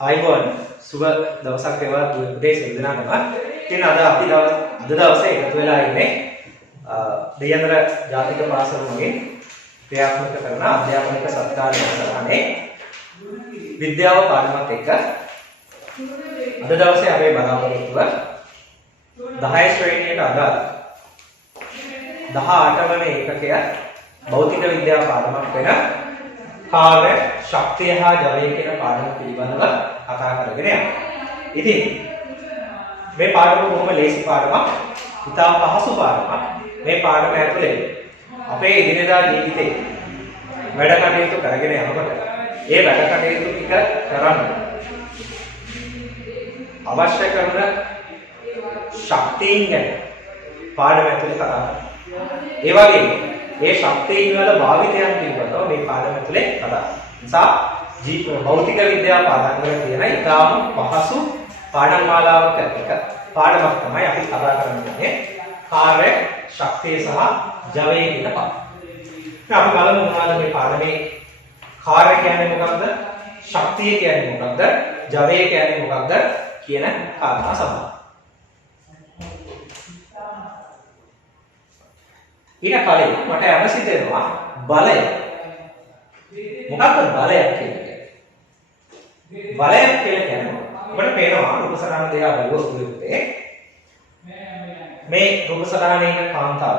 ආයිබෝන් සුබ දවසක් වේවා උදේ සියලුදෙනාටම. ඉතින් අද අපි අද දවසේ එකතු වෙලා ඉන්නේ දෙයන්තර ජාතික පාසල මගින් ක්‍රියාත්මක කරන අධ්‍යාපනික සත්කාර සටහනේ විද්‍යාව පාඩමත් එක්ක අද දවසේ අපේ බලාපොරොත්තුව 10 ශ්‍රේණියට අදාළ 18 වන ඒකකය භෞතික විද්‍යාව පාඩමක් වෙන කාර්ය ශක්තිය හා ජවය කියන පාඩම පිළිබඳව කතා කරගෙන යනවා. ඉතින් මේ පාඩම කොහොම ලේසි පාඩමක්, ඉතා පහසු පාඩමක්. මේ පාඩම ඇතුලේ අපේ ඉදිරියදා ජීවිතේ වැඩ කටයුතු කරගෙන යනකොට ඒ වැඩ කටයුතු ටික කරන්න අවශ්‍ය කරන ශක්තියින් ගැන පාඩම ඇතුලේ කතා කරනවා. ඒ වගේම මේ ශක්තියින් වල භාවිතයන් පිළිබඳව මේ පාඩම ඇතුලේ කතා කරනවා. නිසා භෞතික විද්‍යාව පාඩම් කරලා තියෙන ඉතාම පහසු පාඩම් මාලාවක එක පාඩමක් තමයි අපි කතා කරන්නේ. කාර්ය ශක්තිය සහ ජවය කියන පාඩම. දැන් අපි බලමු මොනවද මේ පාඩමේ කාර්ය කියන්නේ මොකක්ද? ශක්තිය කියන්නේ මොකක්ද? ජවය කියන්නේ මොකක්ද කියන කාරණා සම්බන්ධ. ඊට කලින් මට අවශ්‍ය දෙනවා බලය. මොකක්ද බලයක් කියන්නේ? බලයක් කියලා කියන්නේ ඔබට පේනවා රූප සටහන දෙක බලුවොත් උදේ මේ රූප සටහනේ ඉන්න කාන්තාව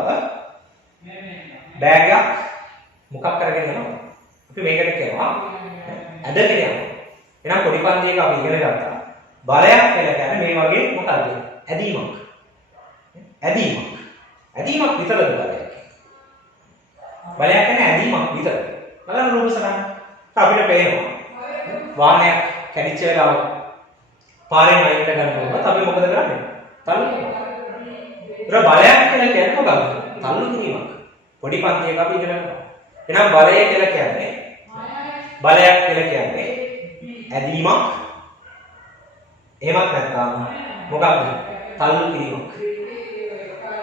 බෑගයක් මොකක් කරගෙන යනවා? අපි මේකට කියනවා ඇදගෙන යනවා. එහෙනම් පොඩි පන්තියක අපි ඉගෙන ගත්තා. බලයක් කියලා කියන්නේ මේ වගේ මොකක්ද? ඇදීමක්. ඇදීමක් විතරද බලයක්? බලයක් කියන්නේ ඇදීමක් විතරද? බලන්න රූප සටහන. අපිට පේනවා වාහනයක් කැඩිච්ච වෙලාව පාරෙන් අයින්ට ගන්නකොට අපි මොකද කරන්නේ? තල්ලු කරනවා. ඒතර බලයක් කියලා කියන්නේ මොකක්ද? තල්ලු කිරීමක්. පොඩි පන්තියක අපි ඉගෙන ගන්නවා. එහෙනම් බලය කියලා කියන්නේ ඇදීමක්. එහෙමත් නැත්නම් මොකක්ද? තල්ලු කිරීමක්.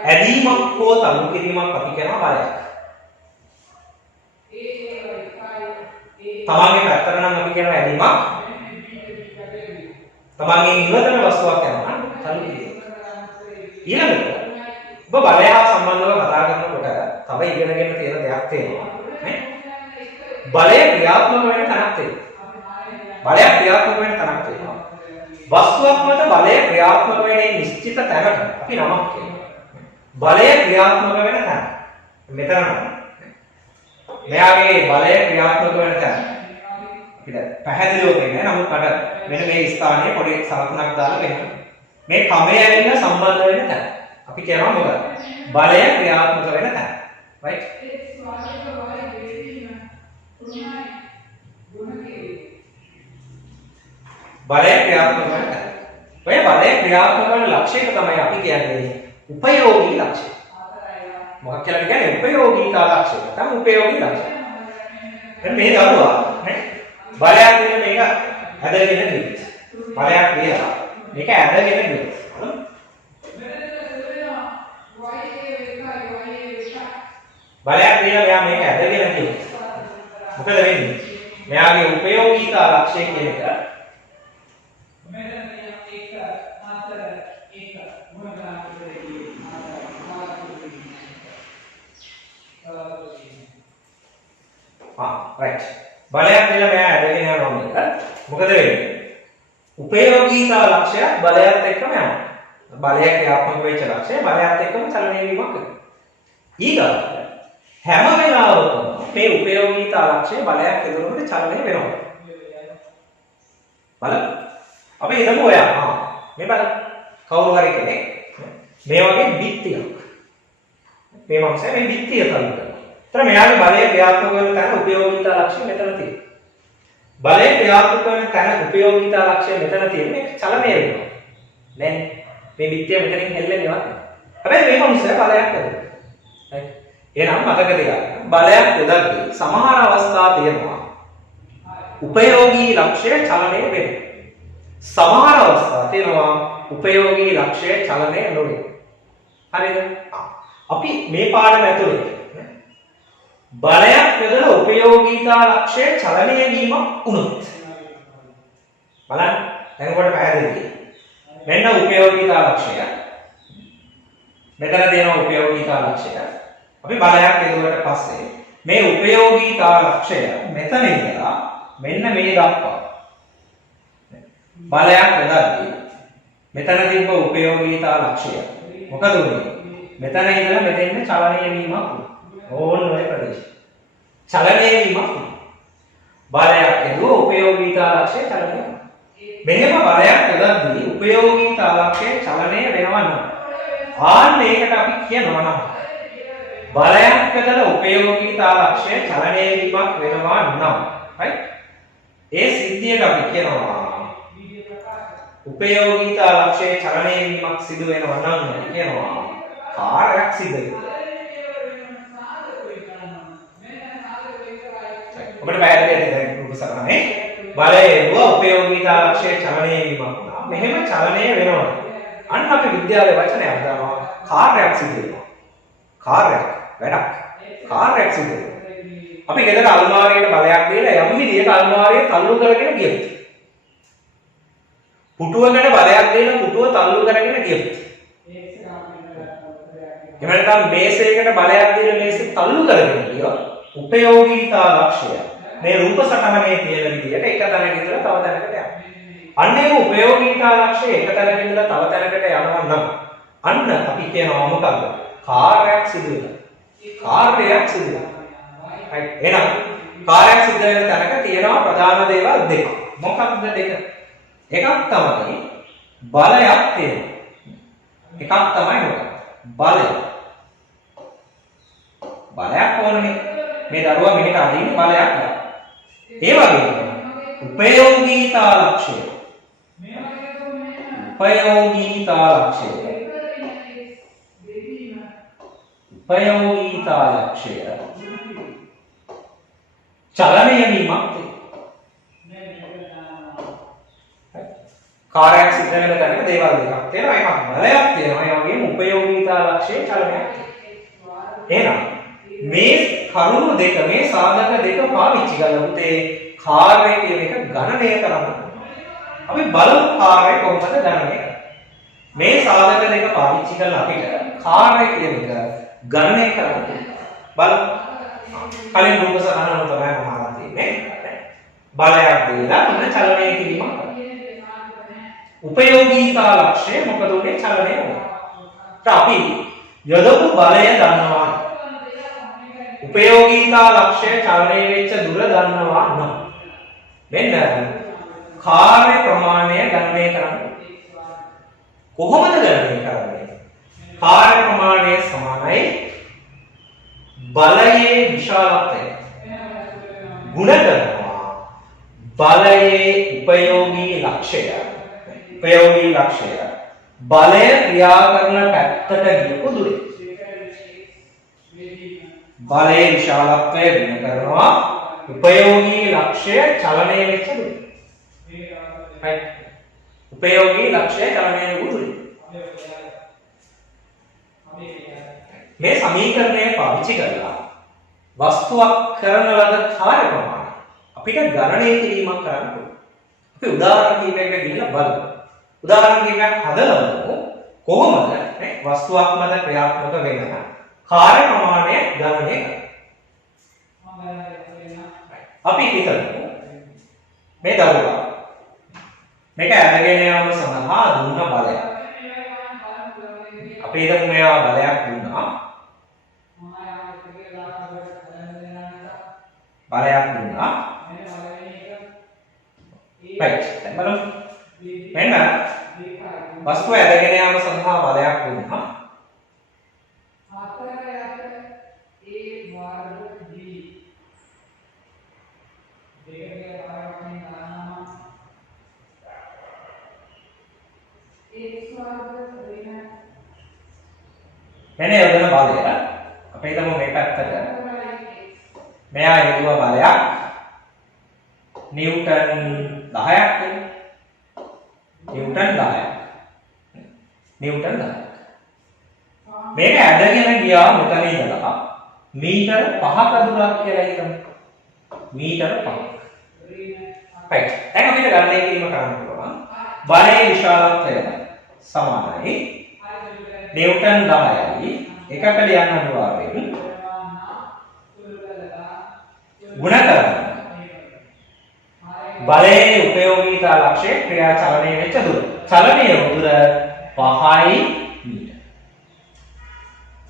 ඇදීමක් හෝ තල්ලු කිරීමක් අපි කියනවා බලයක්. තමන්ගේ පැත්තට නම් අපි කියනවා ඇදීමක්. තමන්ගේ ඉවතන වස්තුවක් යනවා තල්ලු කිරීමක්. ඊළඟට ඔබ බලය හා සම්බන්ධව කතා කරනකොට තව ඉගෙනගෙන තියෙන දෙයක් තියෙනවා නේ? බලය ක්‍රියාත්මක වෙන තැනක් තියෙනවා. බලය ක්‍රියාත්මක වෙන තැනක් තියෙනවා. වස්තුවක් මත බලය ක්‍රියාත්මක වෙන නිශ්චිත තැනකට අපි නමක් කියනවා. බලය ක්‍රියාත්මක වෙන තැන. මෙතන නම් මෙයාගේ බලය ක්‍රියාත්මක වෙන තැන අපිට පැහැදිලිව පේන්නේ. නමුත් මට මෙන්න මේ ස්ථානයේ පොඩි සලකුණක් දාලා වෙනවා. මේ කමේ ඇවිල්ලා සම්බන්ධ වෙන තැන අපි කියනවා මොකද? බලය ක්‍රියාත්මක වෙන තැන. right? බලය ක්‍රියාත්මක වෙන තැන. ඔය බලය ක්‍රියාත්මක වෙන ලක්ෂයක තමයි අපි කියන්නේ උපයෝගී ලක්ෂය. මොකක් කියලා කියන්නේ උපයෝගීතා ලක්ෂය. තමයි උපයෝගී ලක්ෂය. දැන් මේ දරුවා නේ බලයක් කියන මේක ඇදගෙන ඉන්නේ. බලයක් කියලා මේක ඇදගෙන ඉන්නේ. බලයක් කියලා මෙයා මේක ඇදගෙන ඉන්නේ. මොකද වෙන්නේ? මෙයාගේ උපයෝගීතා ලක්ෂය කියන එක right. බලයක් කියලා මෙයා ඇදගෙන යනවා මේක. මොකද වෙන්නේ? උපයෝගීතා ලක්ෂය බලයත් එක්කම යනවා. බලයක් ක්‍රියාත්මක වෙච්ච ලක්ෂය බලයත් එක්කම චලනය වීමක් කරනවා. ඊගොල්ලෝ හැම වෙලාවකම මේ උපයෝගීතා ලක්ෂය බලයක් එදෙනකොට චලනය වෙනවා. බලන්න. අපි හිතමු ඔයා මේ බලන්න. කවුරු හරි කෙනෙක් මේ වගේ බිත්තියක්. මේ මොකක්ද මේ බිත්තිය කරන්නේ? තර මෙයාගේ බලය ක්‍රියාත්මක වෙන තැන උපයෝගීතා ලක්ෂය මෙතන තියෙනවා. බලය ක්‍රියාත්මක වෙන තැන උපයෝගීතා ලක්ෂය මෙතන තියෙන්නේ චලනය වෙනවා. නේ? මේ බිත්තිය මෙතනින් හෙල්ලෙන්නේ නැහැ. හැබැයි මේ මොකක්ද බලයක් කරන්නේ? right? එහෙනම් මතක තියාගන්න බලයක් යොදද්දී සමහර අවස්ථා තියෙනවා උපයෝගී ලක්ෂය චලනය වෙනවා. සමහර අවස්ථා තියෙනවා උපයෝගී ලක්ෂය චලනය නොවේ. හරිද? අපි මේ පාඩම ඇතුලේ බලයක් යොදලා උපයෝගීතා ලක්ෂය චලනය වීමක් වුණොත් බලන්න. දැන් ඔබට පැහැදිලිද? මෙන්න උපයෝගීතා ලක්ෂය. මෙතන දෙනවා උපයෝගීතා ලක්ෂය. අපි බලයක් යදුවට පස්සේ මේ උපයෝගීතා ලක්ෂය මෙතන ඉඳලා මෙන්න මේ දක්වා බලයක් යදද්දී මෙතන තිබ්බ උපයෝගීතා ලක්ෂය මොකද උනේ? මෙතන ඉඳලා මෙතෙන් චලනය වීමක් ඕන ඔය ප්‍රදේශය. චලනය වීමක් බලයක් යදුව උපයෝගීතා ලක්ෂය චලනය. මෙහෙම බලයක් යදද්දී උපයෝගීතා ලක්ෂය චලනය වෙනවා නම් ආන්න ඒකට අපි කියනවා නම් බලයක් යදලා උපයෝගීතා ලක්ෂය චලනය වීමක් වෙනවා නම් right ඒ සිද්ධියට අපි කියනවා උපයෝගීතා ලක්ෂයේ චලනය වීමක් සිදු වෙනවා නම් කියනවා කාර්යයක් සිදු වෙනවා. ඔබට පැහැදිලිද දැන් උපසරණේ බලයේ උපයෝගීතා ලක්ෂයේ චලනය වීමක් වුණා. මෙහෙම චලනය වෙනවා. අන්න අපි විද්‍යාවේ වචනයක් දානවා කාර්යයක් සිදු වෙනවා. කාර්යයක් වැඩක් කාර්යයක් සිදු වෙනවා. අපි ගෙදර අල්මාරියට බලයක් දීලා යම් විදියක අල්මාරිය තල්ලු කරගෙන ගියොත් පුටුවකට බලයක් දීලා පුටුව තල්ලු කරගෙන ගියොත් එහෙම නැත්නම් මේසයකට බලයක් දීලා මේසෙ තල්ලු කරගෙන ගියොත් උපයෝගීතා ලක්ෂය මේ රූප සටහනේ තියෙන විදියට එක තැනක ඉඳලා තව තැනකට යනවා. අන්න ඒ උපයෝගීතා ලක්ෂය එක තැනක ඉඳලා තව තැනකට යනවා නම් අන්න අපි කියනවා මොකක්ද? කාර්යයක් සිදු වෙනවා. කාර්යයක් සිදු වෙනවා. right එහෙනම් කාර්යයක් සිදු වෙන තැනක තියෙනවා ප්‍රධාන දේවල් දෙක. මොකක්ද දෙක? එකක් තමයි බලයක් තියෙනවා. එකක් තමයි මොකක්ද? බලය. බලයක් ඕනනේ. මේ දරුවා මෙහෙට අදින්න බලයක් ගන්න. ඒ වගේම උපයෝගීතා ලක්ෂය. උපයෝගීතා ලක්ෂය. උපයෝගීතා ලක්ෂය. චලනය වීමක් කාර්යයක් සිද්ධ වෙන තැනක දේවල් දෙකක් තියෙනවා. එකක් බලයක් තියෙනවා. ඒ වගේම උපයෝගීතා ලක්ෂයේ චලනයක්. එහෙනම් මේ කරුණු දෙක මේ සාධක දෙක පාවිච්චි කරලා පුතේ කාර්ය කියන එක ගණනය කරන්න. අපි බලමු කාර්ය කොහොමද ගණනය කරන්නේ. මේ සාධක දෙක පාවිච්චි කරලා අපිට කාර්ය කියන එක ගණනය කරන්න බලමු. කලින් රූප සටහන තමයි මම තියෙන්නේ. බලයක් දීලා මොන චලනය කිරීමක් උපයෝගීතා ලක්ෂය මොකද උනේ චලනය වුණා. අපි යොදපු බලය දන්නවා. උපයෝගීතා ලක්ෂය චලනය වෙච්ච දුර දන්නවා නම් මෙන්න කාර්ය ප්‍රමාණය ගණනය කරන්න. කොහොමද ගණනය කරන්නේ? කාර්ය ප්‍රමාණය සමානයි බලයේ විශාලත්වය ගුණ කරනවා බලයේ උපයෝගී ලක්ෂය. උපයෝගී ලක්ෂය බලය ක්‍රියා කරන පැත්තට ගියපු දුර. බලයේ විශාලත්වය වෙන කරනවා උපයෝගී ලක්ෂය චලනය වෙච්ච දුර. right උපයෝගී ලක්ෂය චලනය වූ දුර. මේ සමීකරණය පාවිච්චි කරලා වස්තුවක් කරන ලද කාර්ය ප්‍රමාණය අපිට ගණනය කිරීමක් කරන්න පුළුවන්. අපි උදාහරණ කිහිපයකට ගිහිල්ලා බලමු. උදාහරණ කිහිපයක් හදලා බලමු කොහොමද මේ වස්තුවක් මත ක්‍රියාත්මක වෙන කාර්ය ප්‍රමාණය ගණනය කරන්නේ. අපි හිතමු මේ දරුවා මේක අරගෙන යාම සඳහා දුන්න බලයක්. අපි හිතමු මෙයා බලයක් දුන්නා. බලයක් දුන්නා. right දැන් බලමු. මෙන්න වස්තුව අරගෙන යාම සඳහා බලයක් දුන්නා. මෙන්න යොදන බලය අපි හිතමු මේ පැත්තට මෙයා යොදුව බලයක් නිව්ටන් 10ක් නිව්ටන් 10ක් නිව්ටන් 10ක් මේක ඇදගෙන ගියා මෙතන ඉඳලා මීටර 5ක දුරක් කියලා හිතමු. මීටර 5ක් right දැන් අපිට ගණනය කිරීම කරන්න පුළුවන් බලයේ විශාලත්වය සමානයි නිව්ටන් 10යි එකකට ලියන්න අනිවාර්යෙන් ಗುಣ කරන්න බලයේ උපයෝගීතා ලක්ෂය ක්‍රියා චලනයේ වෙච්ච දුර චලනයේ දුර 5යි මීටර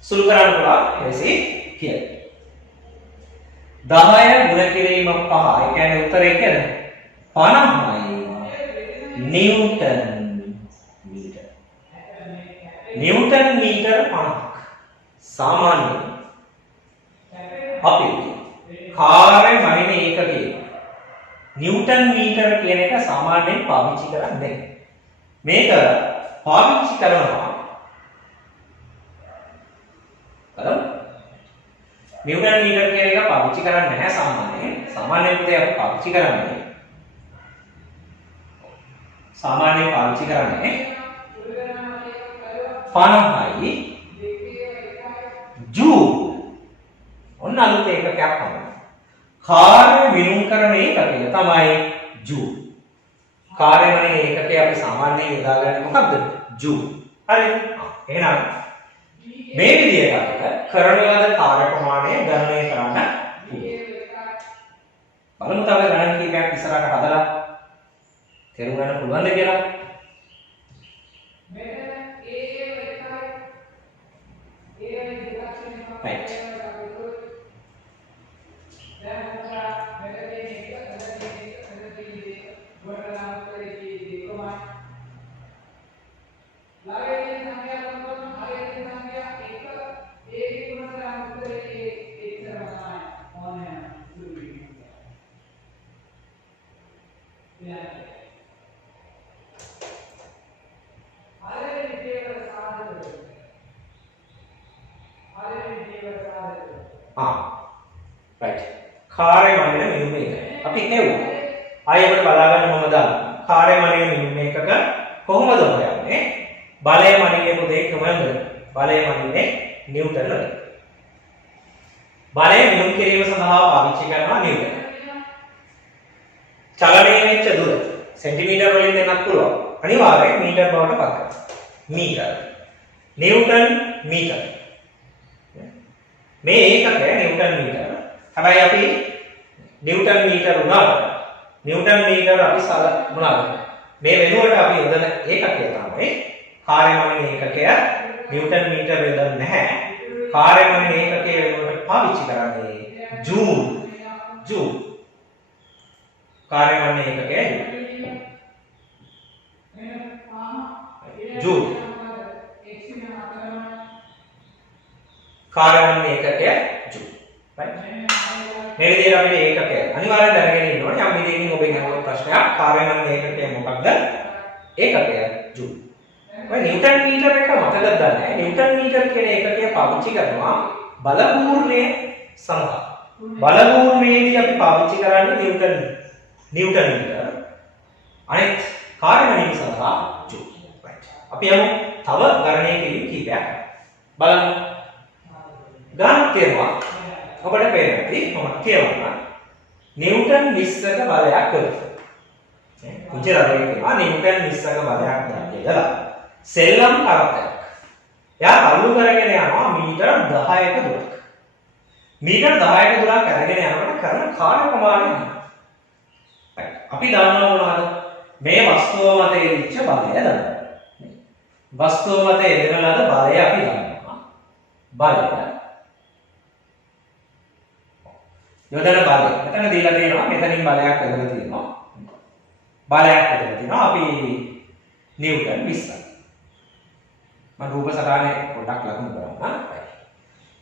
සුළු කරන්න පුළුවන් එසේ කියලා 10 ගුණ කිරීම 5 ඒ කියන්නේ උත්තරේ කියන්නේ 50යි නිව්ටන් මීටර. නිව්ටන් මීටර 50ක්. සාමාන්‍යයෙන් අපි කාර්ය මනින ඒකකයේ නිව්ටන් මීටර කියන එක සාමාන්‍යයෙන් පාවිච්චි කරන්නේ නැහැ. මේක පාවිච්චි කරනවා නිව්ටන් මීටර කියන එක පාවිච්චි කරන්නේ නැහැ සාමාන්‍යයෙන්. සාමාන්‍යයෙන් අපි පාවිච්චි කරන්නේ පනහයි ජූල් ඔන්න අලුත් එකකයක් තමයි කාර්ය විනුම් කරන ඒකකය තමයි ජූල් කාර්ය වලින් ඒකකය අපි සාමාන්‍යයෙන් යොදාගන්නේ මොකක්ද ජූල් හරිද එහෙනම් මේ විදිහට අපිට කරන ලද කාර්ය ප්‍රමාණය ගණනය කරන්න බලමු තව ගණන් කීපයක් ඉස්සරහට හදලා තේරුම් ගන්න පුළුවන්ද කියලා right right කාර්ය මනින මිනුම එක අපි හෙව්වා ආයෙත් බලා ගන්න මම දාලා කාර්ය මනින මිනුම එකක කොහොමද හොයන්නේ බලය මනින්නේ පොතේ කොහොමද බලය මනින්නේ නිව්ටන් වල බලය මිනුම් කිරීම සඳහා පාවිච්චි කරනවා නිව්ටන් චලනයේ වෙච්ච දුර සෙන්ටිමීටර වලින් දෙන්නත් පුළුවන් අනිවාර්යයෙන් මීටර බවට පත් කරනවා මීටර නිව්ටන් මීටර මේ ඒකකය නිව්ටන් මීටර හැබැයි අපි නිව්ටන් මීටර උනාට නිව්ටන් මීටර අපි මොනවාද මේ වෙනුවට අපි යොදන ඒකකය තමයි කාර්ය මනින ඒකකය නිව්ටන් මීටර යොදන්නේ නැහැ කාර්ය මනින ඒකකය වෙනුවට පාවිච්චි කරන්නේ ජූල් කාර්ය මනින ඒකකය ජූල් කාර්ය මනින ඒකකය ජූල් right මේ විදිහට අපිට ඒකකය අනිවාර්යෙන් දැනගෙන ඉන්න ඕනේ යම් විදිහකින් ඔබෙන් අහන ප්‍රශ්නයක් කාර්ය මනින ඒකකය මොකක්ද ඒකකය ජූල් ඔය නිව්ටන් මීටර එක මතකද දන්නේ නිව්ටන් මීටර කියන ඒකකය පාවිච්චි කරනවා බලපූර්ණය සඳහා බලපූර්ණයේදී අපි පාවිච්චි කරන්නේ නිව්ටන් මීටර අනිත් කාර්ය මනින සඳහා ජූල් right අපි යමු තව ගණනය කිරීම කීපයක් බලමු ගණන් කියනවා ඔබට පේනවා මම කියවන්න නිව්ටන් 20ක බලයක් කරලා කුංචි රටේ කියනවා නිව්ටන් 20ක බලයක් දාලා සෙල්ලම් කරත්තයක් එයා අල්ලු කරගෙන යනවා මීටර 10ක දුරක් මීටර 10ක දුරක් අරගෙන යනකොට කරන කාර්ය ප්‍රමාණය අපි දන්නවා මොනවද මේ වස්තුව මත එදිච්ච බලය දන්නවා වස්තුව මත එදෙන ලද බලය අපි දන්නවා බලය යොදන බලය. මෙතන දීලා තියෙනවා මෙතනින් බලයක් යොදලා තියෙනවා. බලයක් යොදලා තියෙනවා අපි නිව්ටන් 20ක්. මම රූප සටහනේ පොඩ්ඩක් ලකුණු කරනවා.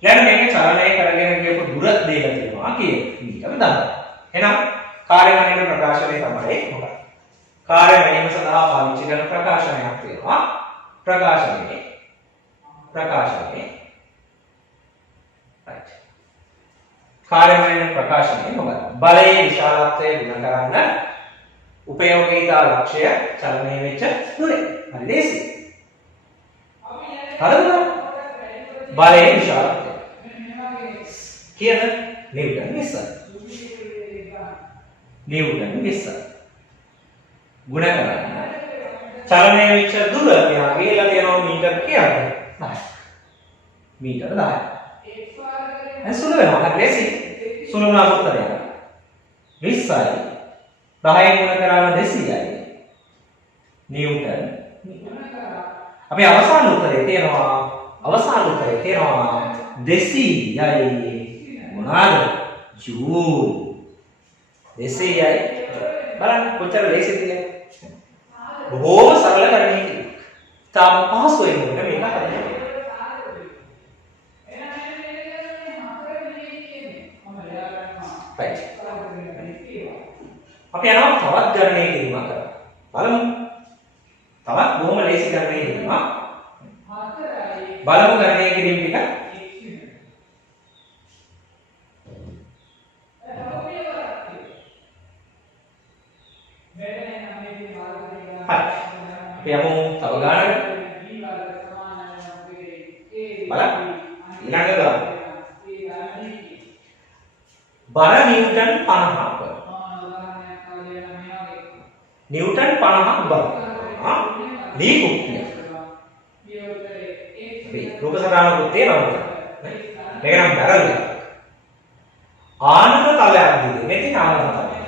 දැන් මේක චලනය කරගෙන ගියපු දුර දීලා තියෙනවා කියේ. ඊටම දාන්න. එහෙනම් කාර්ය මනින ප්‍රකාශනය තමයි මොකක්ද? කාර්ය මනින සඳහා පාවිච්චි කරන ප්‍රකාශනයක් තියෙනවා. ප්‍රකාශනයේ right කාර්ය මනින ප්‍රකාශනය මොකක්ද? බලයේ විශාලත්වය ගුණ කරන්න උපයෝගීතා ලක්ෂය චලනය වෙච්ච දුරේ. හරි ලේසි. හරිද? බලයේ විශාලත්වය. කීයද? නිව්ටන් 20. නිව්ටන් 20. ගුණ කරන්න. චලනය වෙච්ච දුර මෙයාගේ ලා තියෙනවා මීටර කීයද? 10. මීටර 10. සුළු වෙනවා. හරි ලේසි. සුළු වුණා උත්තරය. 20යි. 10 ගුණ කරාම 200යි. නිව්ටන්. අපි අවසාන උත්තරේ තියෙනවා 200යි මොනවාද? ජූල්. 200යි. බලන්න කොච්චර ලේසිද කියලා. බොහෝම සරල කරන්නේ. තාම පහසු වෙන්නේ මේක හරියට. right. අපි යනවා තවත් ගණනය කිරීමක් කරමු. බලමු. තවත් බොහොම ලේසි ගණනය කිරීමක්. බලමු ගණනය කිරීම ටික. අපි යමු තව ගානකට. බලන්න. ඊළඟ ගාන. බර නිව්ටන් 50ක. නිව්ටන් 50ක් බර. දී කුට්ටිය. අපි රූප සටහනකුත් තියෙනවා. මේක නම් බැරල්. ආනත තලයක් දිගේ. මේකේ ආනත තලය.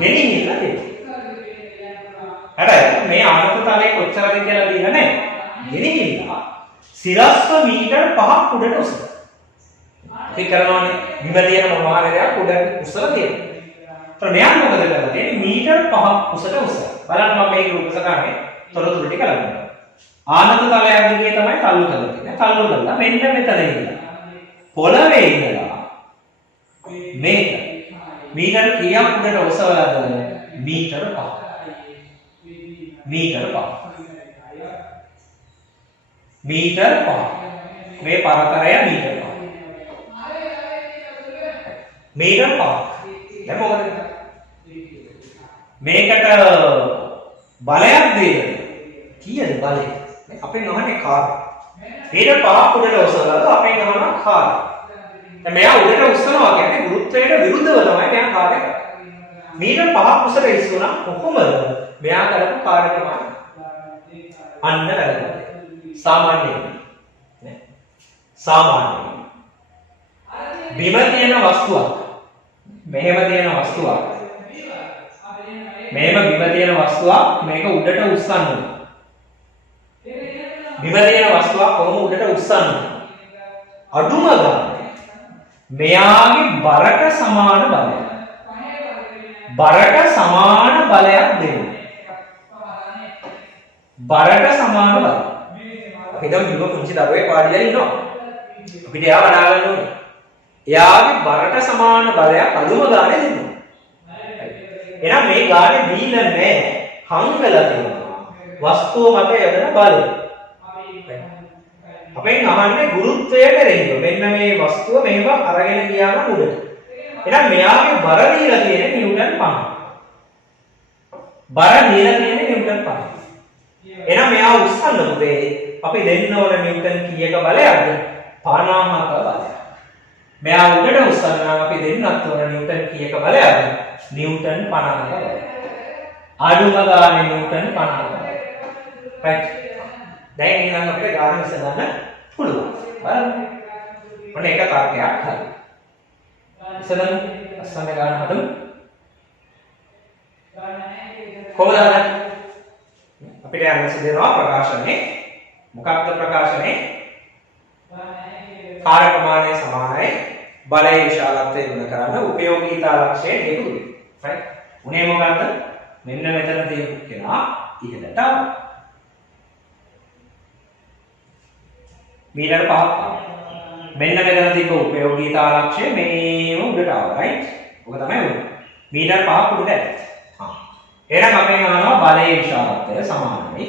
ගෙනින්න තියෙනවා. හැබැයි මේ ආනත තලයේ කොච්චරද කියලා දීලා නැහැ. ගෙනින්න සිරස්ව මීටර් 5ක් උඩට උසලා. අපි කරනවානේ බිම තියෙන මොනවා හරි දෙයක් උඩට උසලා තියෙනවා. ඒතර මෙයා මොකද කරලා තියෙන්නේ මීටර් 5ක් උසට උසලා. බලන්න මම මේක රූප සටහනේ තොරතුරු ටික ලබනවා. ආනත තලයක් දිගේ තමයි තල්ලු කරලා තියෙන්නේ. තල්ලු කරලා මෙන්න මෙතන ඉඳලා පොළවේ ඉඳලා මේක මීටර් කීයක් උඩට ඔසවලාද? මීටර් 5. මීටර් 5. මීටර් 5. මේ පරතරය මීටර් 5. මීටර් 5. දැන් මොකද? මේකට බලයක් දෙන්න. කීයද බලය? අපෙන් අහන්නේ කාර්ය. මීටර් 5ක් උඩට ඔසවලා අපෙන් අහනවා කාර්ය. දැන් මෙයා උඩට උස්සනවා කියන්නේ ගුරුත්වයට විරුද්ධව තමයි මෙයා කාර්ය කරන්නේ. මීටර් 5ක් උසට ඉස්සුණා කොහොමද මෙයා කරපු කාර්ය ප්‍රමාණය? අන්න වැරදි. සාමාන්‍යයෙන් නේ. සාමාන්‍යයෙන් බිම තියෙන වස්තුවක් මෙහෙම තියෙන වස්තුවක් මෙහෙම බිම තියෙන වස්තුවක් මේක උඩට උස්සන්න ඕනේ. බිම තියෙන වස්තුවක් කොහොම උඩට උස්සන්න ඕනේ? අඩුම ගන්න මෙයාගේ බරට සමාන බලයක්. බරට සමාන බලයක් දෙන්න. බරට සමාන බලයක්. අපි දැන් බිම පුංචි දරුවෙක් පාඩිලා ඉන්නවා. අපිට එයා වඩා ගන්න ඕනේ. එයාගේ බරට සමාන බලයක් අඩුම ගානේ දෙන්න. එහෙනම් මේ ගානේ දීලා නැහැ. හංගලා තියෙනවා. වස්තුව මත යොදන බලය. අපෙන් අහන්නේ ගුරුත්වයට රෙහිව. මෙන්න මේ වස්තුව මෙහෙම අරගෙන ගියා නම් උඩට. එහෙනම් මෙයාගේ බර දීලා තියෙන්නේ නිව්ටන් 5. බර දීලා තියෙන්නේ නිව්ටන් 5. එහෙනම් මෙයා උස්සන්න පුතේ අපි දෙන්න ඕන නිව්ටන් කීයක බලයක්ද? 50ක බලයක්. මෙයා උඩට උස්සන්න නම් අපි දෙන්නත් ඕන නිව්ටන් කීයක බලයක්ද? නිව්ටන් 50ක බලයක්. අඩුම ගානේ නිව්ටන් 50ක. right. දැන් ඊළඟ අපිට ගාන විසඳන්න පුළුවන්. බලන්න. ඔන්න එක තර්කයක් හරි. ඉස්සෙල්ලා අස්සන්න ගන්න හදමු. කොහොමද හදන්නේ? අපිට යන්න සිදෙනවා ප්‍රකාශනයේ. මොකක්ද ප්‍රකාශනයේ? කාර්ය ප්‍රමාණය සමානයි බලයේ විශාලත්වය ගුණ කරන්න උපයෝගීතා ලක්ෂය දෙකු දෙයි. right? උනේ මොකක්ද? මෙන්න මෙතන තියෙන කෙනා ඉහළට ආවා. මීටර 5ක් ආවා. මෙන්න මෙතන තිබ්බ උපයෝගීතා ලක්ෂය මේව උඩට ආවා. right? ඔක තමයි උඩ. මීටර 5ක් උඩට ඇවිත්. එහෙනම් අපෙන් අහනවා බලයේ විශාලත්වය සමානයි.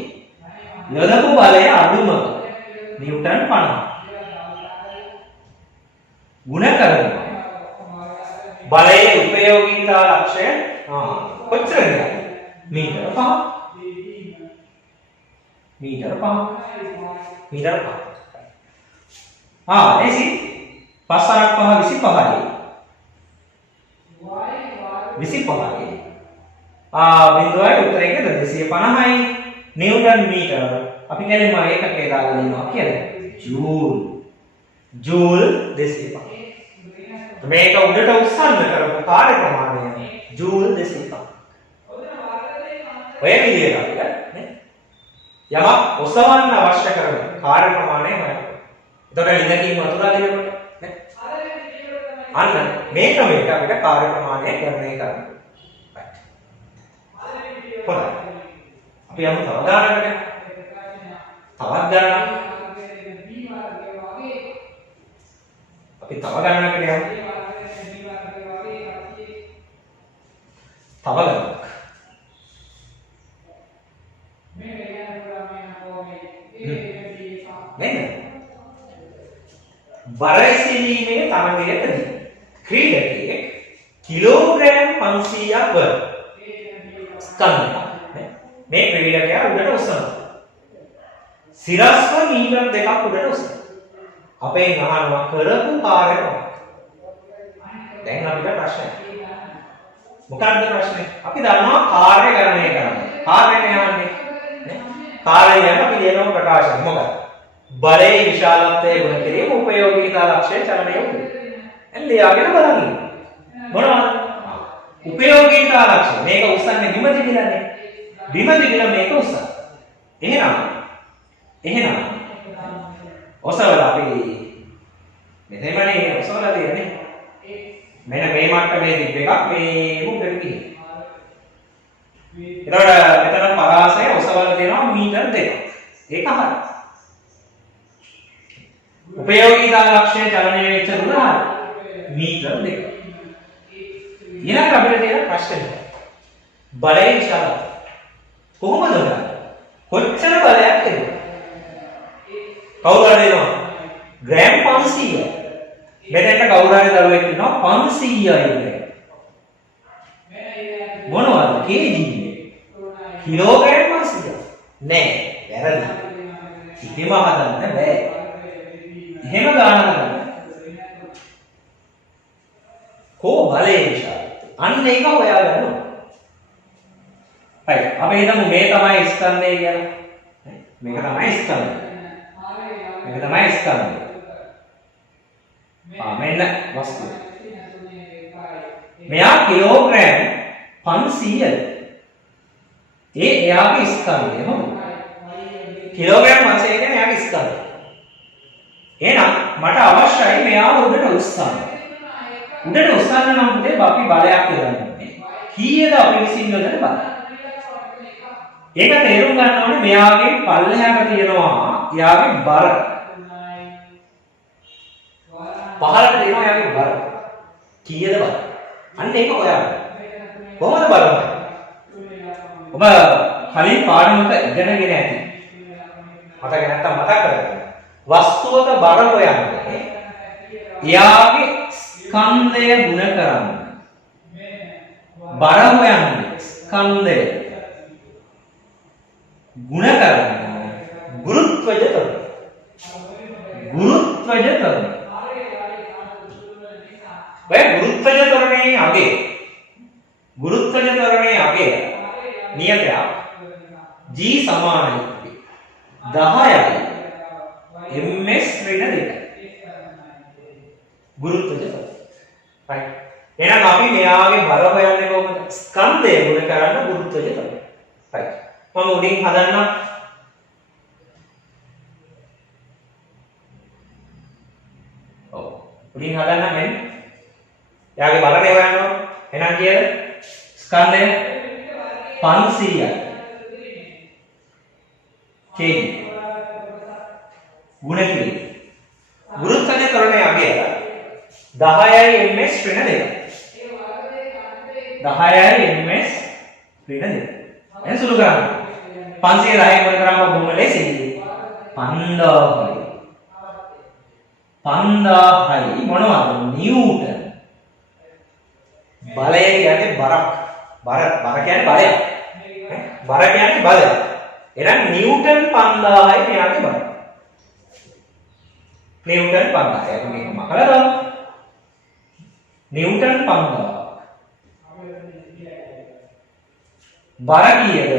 යොදපු බලය අඩුම නිව්ටන් 50. ගුණ කරනවා. බලයේ උපයෝගීතා ලක්ෂය කොච්චරද? මීටර 5. මීටර 5. මීටර 5. එසි 5 5 25යි. 25යි. බිඳුවයි උත්තරේ කීයද 250යි නිව්ටන් මීටර අපි කෙලින්ම ඒකකේ දාලා දෙනවා කියලා ජූල් 205 මේක උඩට උස්සන්න කරපු කාර්ය ප්‍රමාණය ජූල් 205 ඔය විදිහට අපිට නේ යමක් ඔසවන්න අවශ්‍ය කරන කාර්ය ප්‍රමාණය හොයන්න. එතකොට ලිඳකින් වතුර දෙනකොට නේ අන්න මේ ක්‍රමයට අපිට කාර්ය ප්‍රමාණය ගණනය කරන්න. හොඳයි. අපි යමු තව ගානකට. තවත් ගානක්. අපි තව ගානකට යමු. තව ගානක්. නේද? බරයිසීමේ තරගයකදී ක්‍රීඩකයෙක් කිලෝග්‍රෑම් 500ක් වර ස්කන්ධයක් නේ මේ ක්‍රීඩකයා උඩට උස්සනවා. සිරස්ව මීටර 2ක් උඩට උස්සනවා. අපෙන් අහනවා කරපු කාර්යය මොකක්ද? දැන් අපිට ප්‍රශ්නයක්. මොකක්ද ප්‍රශ්නේ? අපි දන්නවා කාර්ය ගණනය කරන්න. කාර්යය යන්නේ නේ කාර්යය යන පිළිවෙලම ප්‍රකාශන මොකක්ද? බලයේ විශාලත්වයේ ගුණ කිරීම උපයෝගීතා ලක්ෂ්‍ය චලනය උනේ. එල්ලියාගෙන බලන්න. මොනවද? උපයෝගීතා ලක්ෂ්‍ය. මේක උස්සන්නේ බිම දිගිලානේ. බිම දිගිලා මේක උස්සන. එහෙනම් ඔසවලා අපි මෙතනමනේ ඔසවලා තියෙන්නේ. මෙන්න මේ මට්ටමේ තිබ්බ එකක් මේ මුගට ගිහින්. එතකොට මෙතන පරාසය ඔසවලා තියෙනවා මීටර 2ක්. ඒක හරියි. උපයෝගීතා ලක්ෂ්‍ය චලනය වෙච්ච දුර හරියි. මීටර 2. ඊළඟ අපිට තියෙන ප්‍රශ්නේ බලයේ විශාලත්වය. කොහොමද බලන්නේ? කොච්චර බලයක් එන්නේ? කවුරු හරි දෙනවා ග්‍රෑම් 500යි. මෙතෙන්ට කවුරු හරි දරුවෙක් ඉන්නවා 500යි ග්‍රෑම්. මොනවද? කේජී. කිලෝග්‍රෑම් 500. නෑ, වැරදි. කිසිම හදන්න බෑ. එහෙම ගානක් ගන්න. කෝ බලයේ විශාලත්වය. අන්න ඒක හොයා ගන්න ඕන. හරි. අපි හිතමු මේ තමයි ස්කන්ධය කියලා. මේක තමයි ස්කන්ධය. මේක තමයි ස්කන්ධය. මෙන්න වස්තුව. මෙයා කිලෝග්‍රෑම් 500යි. එයාගේ ස්කන්ධය හොඳ. කිලෝග්‍රෑම් 500 කියන්නේ එයාගේ ස්කන්ධය. එහෙනම් මට අවශ්‍යයි මෙයාව උඩට උස්සන්න. උඩට උස්සන්න නම් පුතේ අපි බලයක් යොදන්නේ. කීයද අපි විසින් යොදන බල? ඒක තේරුම් ගන්න ඕනේ මෙයාගේ පල්ලෙහාට තියෙනවා එයාගේ බර. පහළට තියෙනවා එයාගේ බර. කීයද බර? අන්න ඒක හොයන්න. කොහොමද බර හොයන්නේ? ඔබ කලින් පාඩමක ඉගෙනගෙන ඇති. මතක නැත්තම් මතක් කරගන්න. වස්තුවක බර හොයන්නේ එයාගේ ස්කන්ධය ගුණ කරන්න. බර හොයන්නේ ස්කන්ධය ගුණ කරන්න ගුරුත්වජ තරණ. ගුරුත්වජ තරණ. ඔය ගුරුත්වජ තරණේ අගේ ගුරුත්වජ තරණේ අගේ නියතයක් G සමානයි 10යි ms ඍණ 2යි. ගුරුත්වජ තරණ. right. එහෙනම් අපි මෙයාගේ බර හොයන්නේ කොහොමද? ස්කන්ධය ගුණ කරන්න ගුරුත්වජ තරණ. right. මම උඩින් හදන්නම්. ඔව්. උඩින් හදන්නම් මෙන්න. එයාගේ බලය හොයන්න ඕන. එහෙනම් කීයද? ස්කන්ධය 500යි. kg. ගුණ කිරීම. ගුරුත්වජ තරණයේ අගය 10යි ms ඍණ 2යි. 10යි ms ඍණ 2යි. එන සුළු කරන්න. 510 ගුණ කරාම බොහොම ලේසියි. 5000යි. 5000යි මොනවද? නිව්ටන්. බලය කියන්නේ බරක්. බර කියන්නේ බලයක්. බර කියන්නේ බලය. එහෙනම් නිව්ටන් 5000යි මෙයාගේ බර. නිව්ටන් 5000යි. අපි මේක මකලා දාමු. නිව්ටන් 5000. බර කීයද?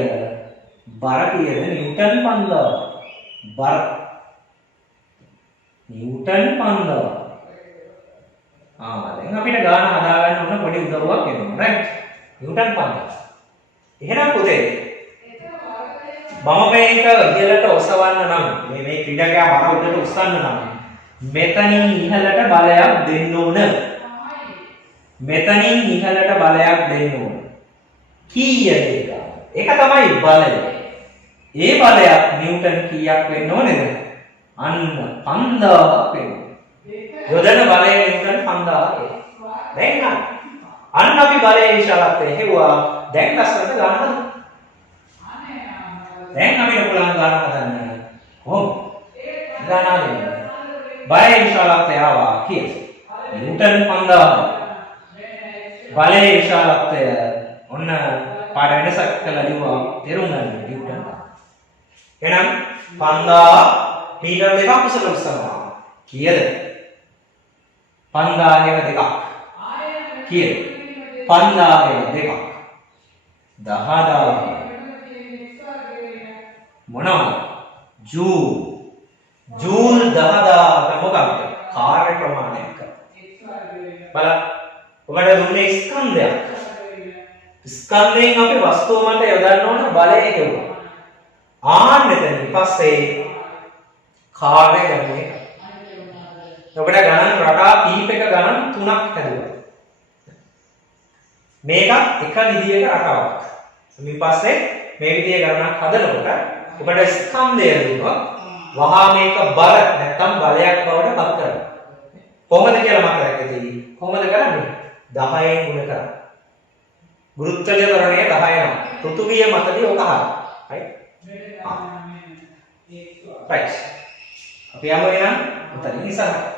බර කීයද? නිව්ටන් 5000. බර නිව්ටන් 5000. දැන් අපිට ගාන හදාගන්න ඕන පොඩි උදව්වක් එනවා right? නිව්ටන් 5000. එහෙනම් පුතේ මම මේක ඉහළට ඔසවන්න නම් මේ ක්‍රීඩකයා මර උඩට උස්සන්න නම් මෙතනින් ඉහළට බලයක් දෙන්න ඕන. මෙතනින් ඉහළට බලයක් දෙන්න ඕන. කීයද ඒක? ඒක තමයි බලය. ඒ බලයක් නිව්ටන් කීයක් වෙන්න ඕනේද? අන්න 5000ක් වෙන්න. යොදන බලය නිව්ටන් 5000ක්. දැන් අන්න අපි බලයේ විශාලත්වය හෙව්වා. දැන් ලස්සනට ගන්න හදමු. දැන් අපිට පුළුවන් ගන්න හදන්න. කොහොමද? ගන්න හදන්න. බලයේ විශාලත්වය ආවා කීයද? නිව්ටන් 5000. බලයේ විශාලත්වය ඔන්න පාඩ වෙනසක් කළා ලිව්වා තේරුම් ගන්න නිව්ටන්. එහෙනම් 5000 මීටර දෙකක් උසට උස්සනවා. කීයද? 5000 2ක්. කීයද? 5000 2ක්. 10000. මොනවද? ජූල් 10000 මොකක්ද? කාර්ය ප්‍රමාණයක්. බලන්න. ඔබට දුන්නේ ස්කන්ධයක්. ස්කන්ධයෙන් අපි වස්තුව මත යොදන්න ඕන බලය හෙව්වා. එතනින් පස්සේ කාර්ය ගණනය. ඔබට ගණන් රටා කීපයක ගණන් 3ක් හැදුවා. මේකත් එක විදියක රටාවක්. ඊට පස්සේ මේ විදිය ගණනක් හදනකොට ඔබට ස්කන්ධය දුන්නොත් වහා මේක බල නැත්නම් බලයක් බවට පත් කරනවා. කොහොමද කියලා මතක ඇතියි. කොහොමද කරන්නේ? 10න් ගුණ කරා. ගුරුත්වාකර්ෂණය 10 නම් පෘථුවිය මතදී ඔක හරියි. right. අපි යමු එහෙනම් උතරින් ඉස්සරහට.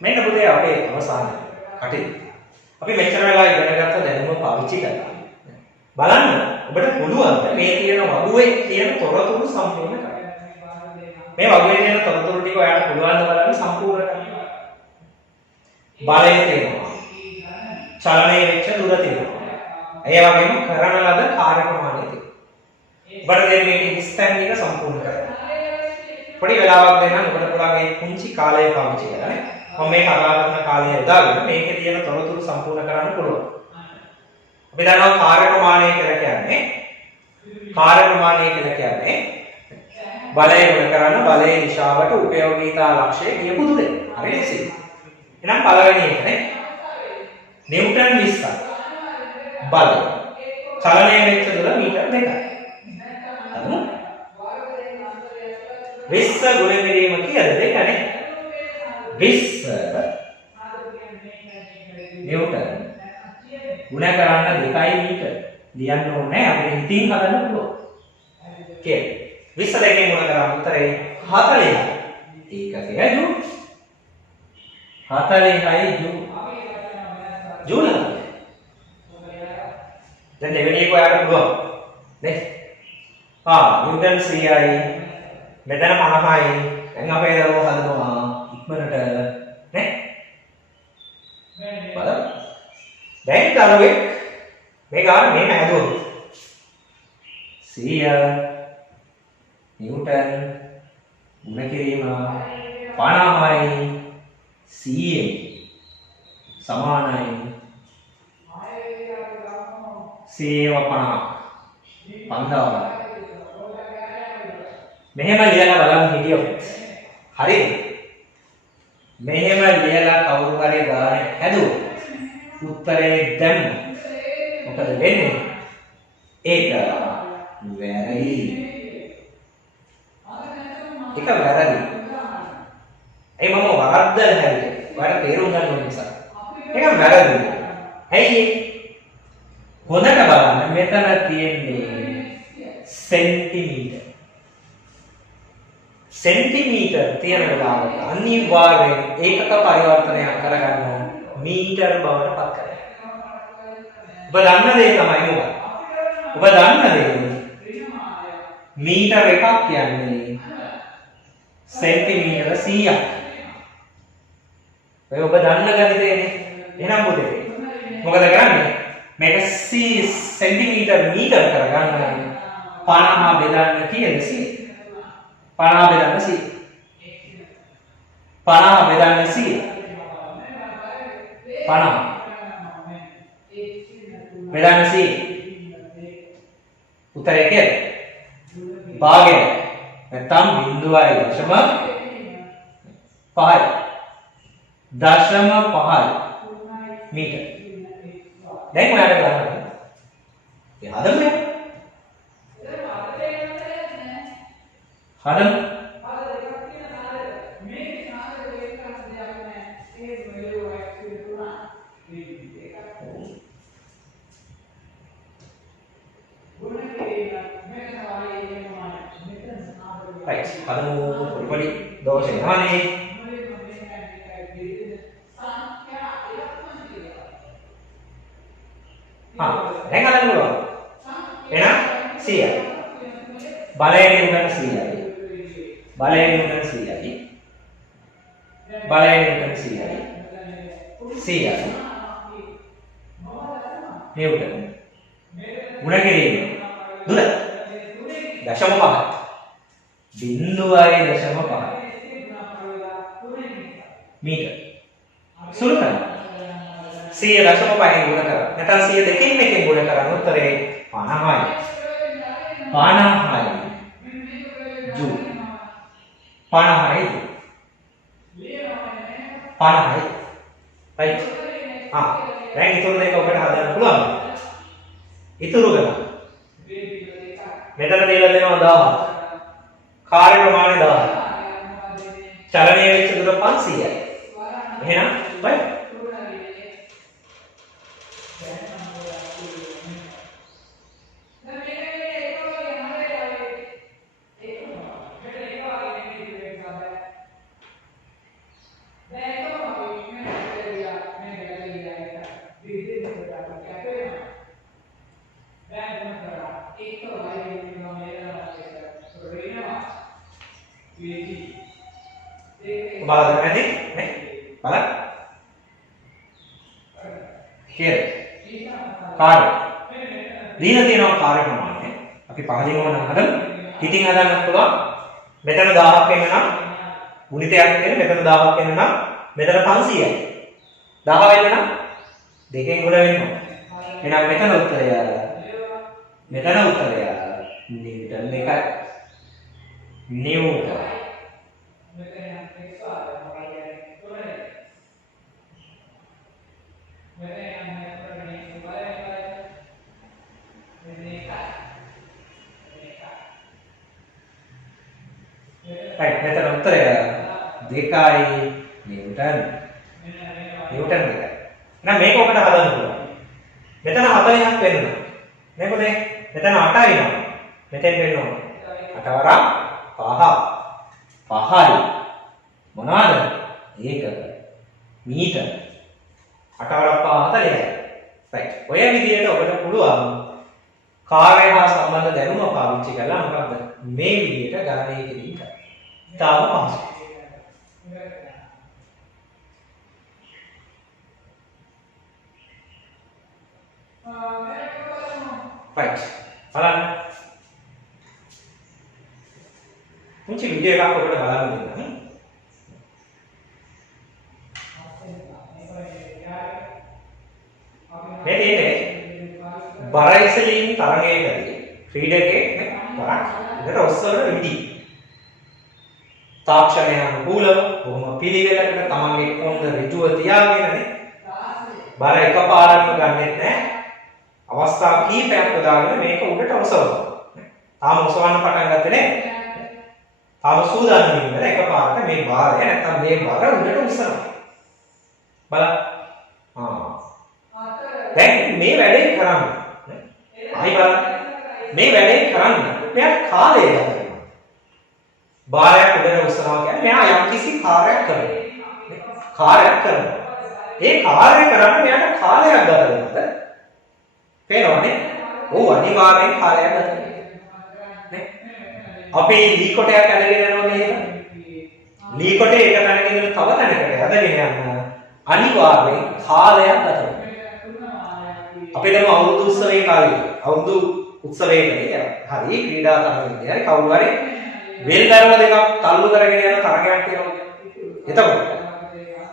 මෙන්න පුතේ අපේ අවසාන කටයුත්ත. අපි මෙච්චර වෙලා ඉගෙන ගත්ත දැනුම පාවිච්චි කරලා බලන්න ඔබට පුළුවන් මේ තියෙන වගුවේ තියෙන තොරතුරු සම්පූර්ණ කරන්න. මේ වගුවේ තියෙන තොරතුරු ටික ඔයාලට පුළුවන් ද බලන්න සම්පූර්ණ කරන්න. බලය තියෙනවා. චලනයේ වෙච්ච දුර තියෙනවා. ඒ වගේම කරන ලද කාර්ය ප්‍රමාණය තියෙනවා. ඔබට දැන් මේක ඉස්තන් එක සම්පූර්ණ කරන්න. පොඩි වෙලාවක් දෙන්න ඔබට පුළුවන් මේ කුංචි කාලය පාවිච්චි කරලා මම මේ කතා කරන කාලය යොදාගෙන මේකේ තියෙන තොරතුරු සම්පූර්ණ කරන්න පුළුවන්. අපි දන්නවා කාර්ය ප්‍රමාණය කියලා කියන්නේ බලය ගුණ කරන බලයේ දිශාවට උපයෝගීතා ලක්ෂය කියපු දුරේ. හරි නේද? එහෙනම් පළවෙනි එක නේ නිව්ටන් 20ක් බලය චලනය වෙච්ච දුර මීටර 2යි. හරිද? 20 ගුණ කිරීම කීයද? 2 නේ. 20 නිව්ටන් ගුණ කරන්න 2යි මීටර. ලියන්න ඕනේ අපිට හිතින් හදන්න පුළුවන්. කේ 20 දෙකෙන් ගුණ කරාම උත්තරේ 40යි. ඒකකේ ජූල් 40යි ජූල් දැන් දෙවෙනි එක ඔයාලට පුළුවන් නේ නිව්ටන් 100යි මෙතන 50යි දැන් අපේ දරුවෝ හදනවා ඉක්මනට නේ බලන්න දැන් දරුවෙක් මේ ගාන මෙහෙම හැදුවොත් 100 නිව්ටන් ගුණ කිරීම 50යි 100 සමානයි 50 මෙහෙම ලියලා බලන්න හිටියොත් හරිද මෙහෙම ලියලා කවුරු හරි ගානේ හැදුවොත් උත්තරේ දැම්ම මොකද වෙන්නේ? ඒක වැරදි. ඒක වැරදි. ඒ මම වරද්දලා හැදුවේ. ඔයාලට තේරුම් ගන්න ඕන නිසා. ඒක වැරදි. ඇයි හොඳට බලන්න මෙතන තියෙන්නේ සෙන්ටිමීටර්. සෙන්ටිමීටර් තියෙන වෙලාවට අනිවාර්යෙන් ඒකක පරිවර්තනයක් කරගන්න මීටර් බවට පත් කරගන්න. ඔබ දන්න දේ තමයි මොකක්ද? ඔබ දන්න දේ මීටර් එකක් කියන්නේ සෙන්ටිමීටර 100ක්. ඔය ඔබ දන්න ගණිතයනේ. එහෙනම් පුතේ මොකද කරන්නේ? මේක සෙන්ටිමීටර් මීටර් කරගන්න 50 බෙදන්න කීයද 100? 50 බෙදන්න 100. 50 බෙදන්න 100. 50 බෙදන්න 100. උත්තරය කීයද? භාගය. නැත්නම් 0.5යි. 0.5 මීටර. දැන් ඔයාලට ගන්න. ඒ හදන්න. හදන්න. right. හදමු පොඩි දෝෂ එනවානේ. දැන් හදන්න පුළුවන්. එහෙනම් 100යි. බලයෙන් උගන්න 100යි. බලයෙන් උගන්න 100යි. බලයෙන් උගන්න 100යි. 100යි. නියුටන්. ಗುಣ කිරීම. දුර. 0.5. 0.5 මීටර. සුළු කරන්න. 100.5 ගුණ කරා. නැත්නම් 100 දෙකෙන් එකෙන් ගුණ කරා උත්තරේ 50යි. 50යි. ජූල්. 50යි. 50යි. right. දැන් ඊටු දෙක ඔබට හදන්න පුළුවන්. ඉතුරු ගන්න. මෙතන දීලා දෙනවා 1000. කාර්ය ප්‍රමාණය 1000. චලනය වෙච්ච දුර 500යි. එහෙනම් right. බලන්න නැති නේ බලන්න here කාර්ය දීලා තියෙනවා කාර්ය ප්‍රමාණය අපි පහලින් ඕන හදමු හිතින් හදන්නත් පුළුවන් මෙතන 1000ක් වෙන නම් ගුණිතයක් වෙන මෙතන 1000ක් වෙන නම් මෙතන 500යි 1000 වෙන නම් දෙකෙන් ගුණ වෙනවා එහෙනම් මෙතන උත්තරය නිව්ටන් එකයි නිව්ටන් right මෙතන උත්තරය 2යි නිව්ටන් දෙකයි එහෙනම් මේක ඔබට හදන්න පුළුවන් මෙතන 40ක් වෙනවා මේක නේ මෙතන 8යි නෝ මෙතෙන් වෙනවා 8 වරක් 5යි මොනවාද ඒකක මීටර 8 වරක් 5 40යි right ඔය විදිහට ඔබට පුළුවන් කාර්ය හා සම්බන්ධ දැනුම පාවිච්චි කරලා මොකක්ද මේ විදිහට ගණනය කිරීම කරන්න. තාම පහසුයි. right බලන්න මුචි වීඩියෝ එකක් ඔබට බලන්න දෙන්න මේ දෙන්නේ බරයිසලින් තරගයකදී ක්‍රීඩකයෙක් බරක් විතර ඔස්සවන විදිහ තාක්ෂණය අනුකූලව බොහොම පිළිවෙලකට තමන්ගේ කොන්ද ඍජුව තියාගෙනනේ බර එකපාරටම ගන්නෙත් නැහැ. අවස්ථා කීපයක් යොදාගෙන මේක උඩට ඔසවනවා. තාම ඔසවන්න පටන් ගත්තේ නැහැ. තාම සූදානම් වෙන්න එකපාරට මේ බාරය නැත්තම් මේ බර උඩට උස්සනවා. බලන්න. දැන් මේ වැඩේ කරන්න. ආයි බලන්න. මේ වැඩේ කරන්න මෙයාට කාලය ගත වෙනවා. බාරයක් උඩට උස්සනවා කියන්නේ මෙයා යම්කිසි කාර්යයක් කරනවා. කාර්යයක් කරනවා. ඒ කාර්යය කරන්න මෙයාට කාලයක් ගත වෙනවා. පේනවනේ? ඔව් අනිවාර්යෙන් කාලයක් ගත වෙනවා. නේ? අපි ලී කොටයක් ඇදගෙන යනවා නේද? ලී කොටේ එක තැනකින් ඉඳලා තව තැනකට ඇදගෙන යන්න අනිවාර්යෙන් කාලයක් ගත වෙනවා. අපි දැන් අවුරුදු උත්සවයේ කාලේ අවුරුදු උත්සවයකදී හරි ක්‍රීඩා තරගයකදී හරි කවුරු හරි වෙල්දරව දෙකක් තල්ලු කරගෙන යන තරගයක් තියෙනවා. එතකොට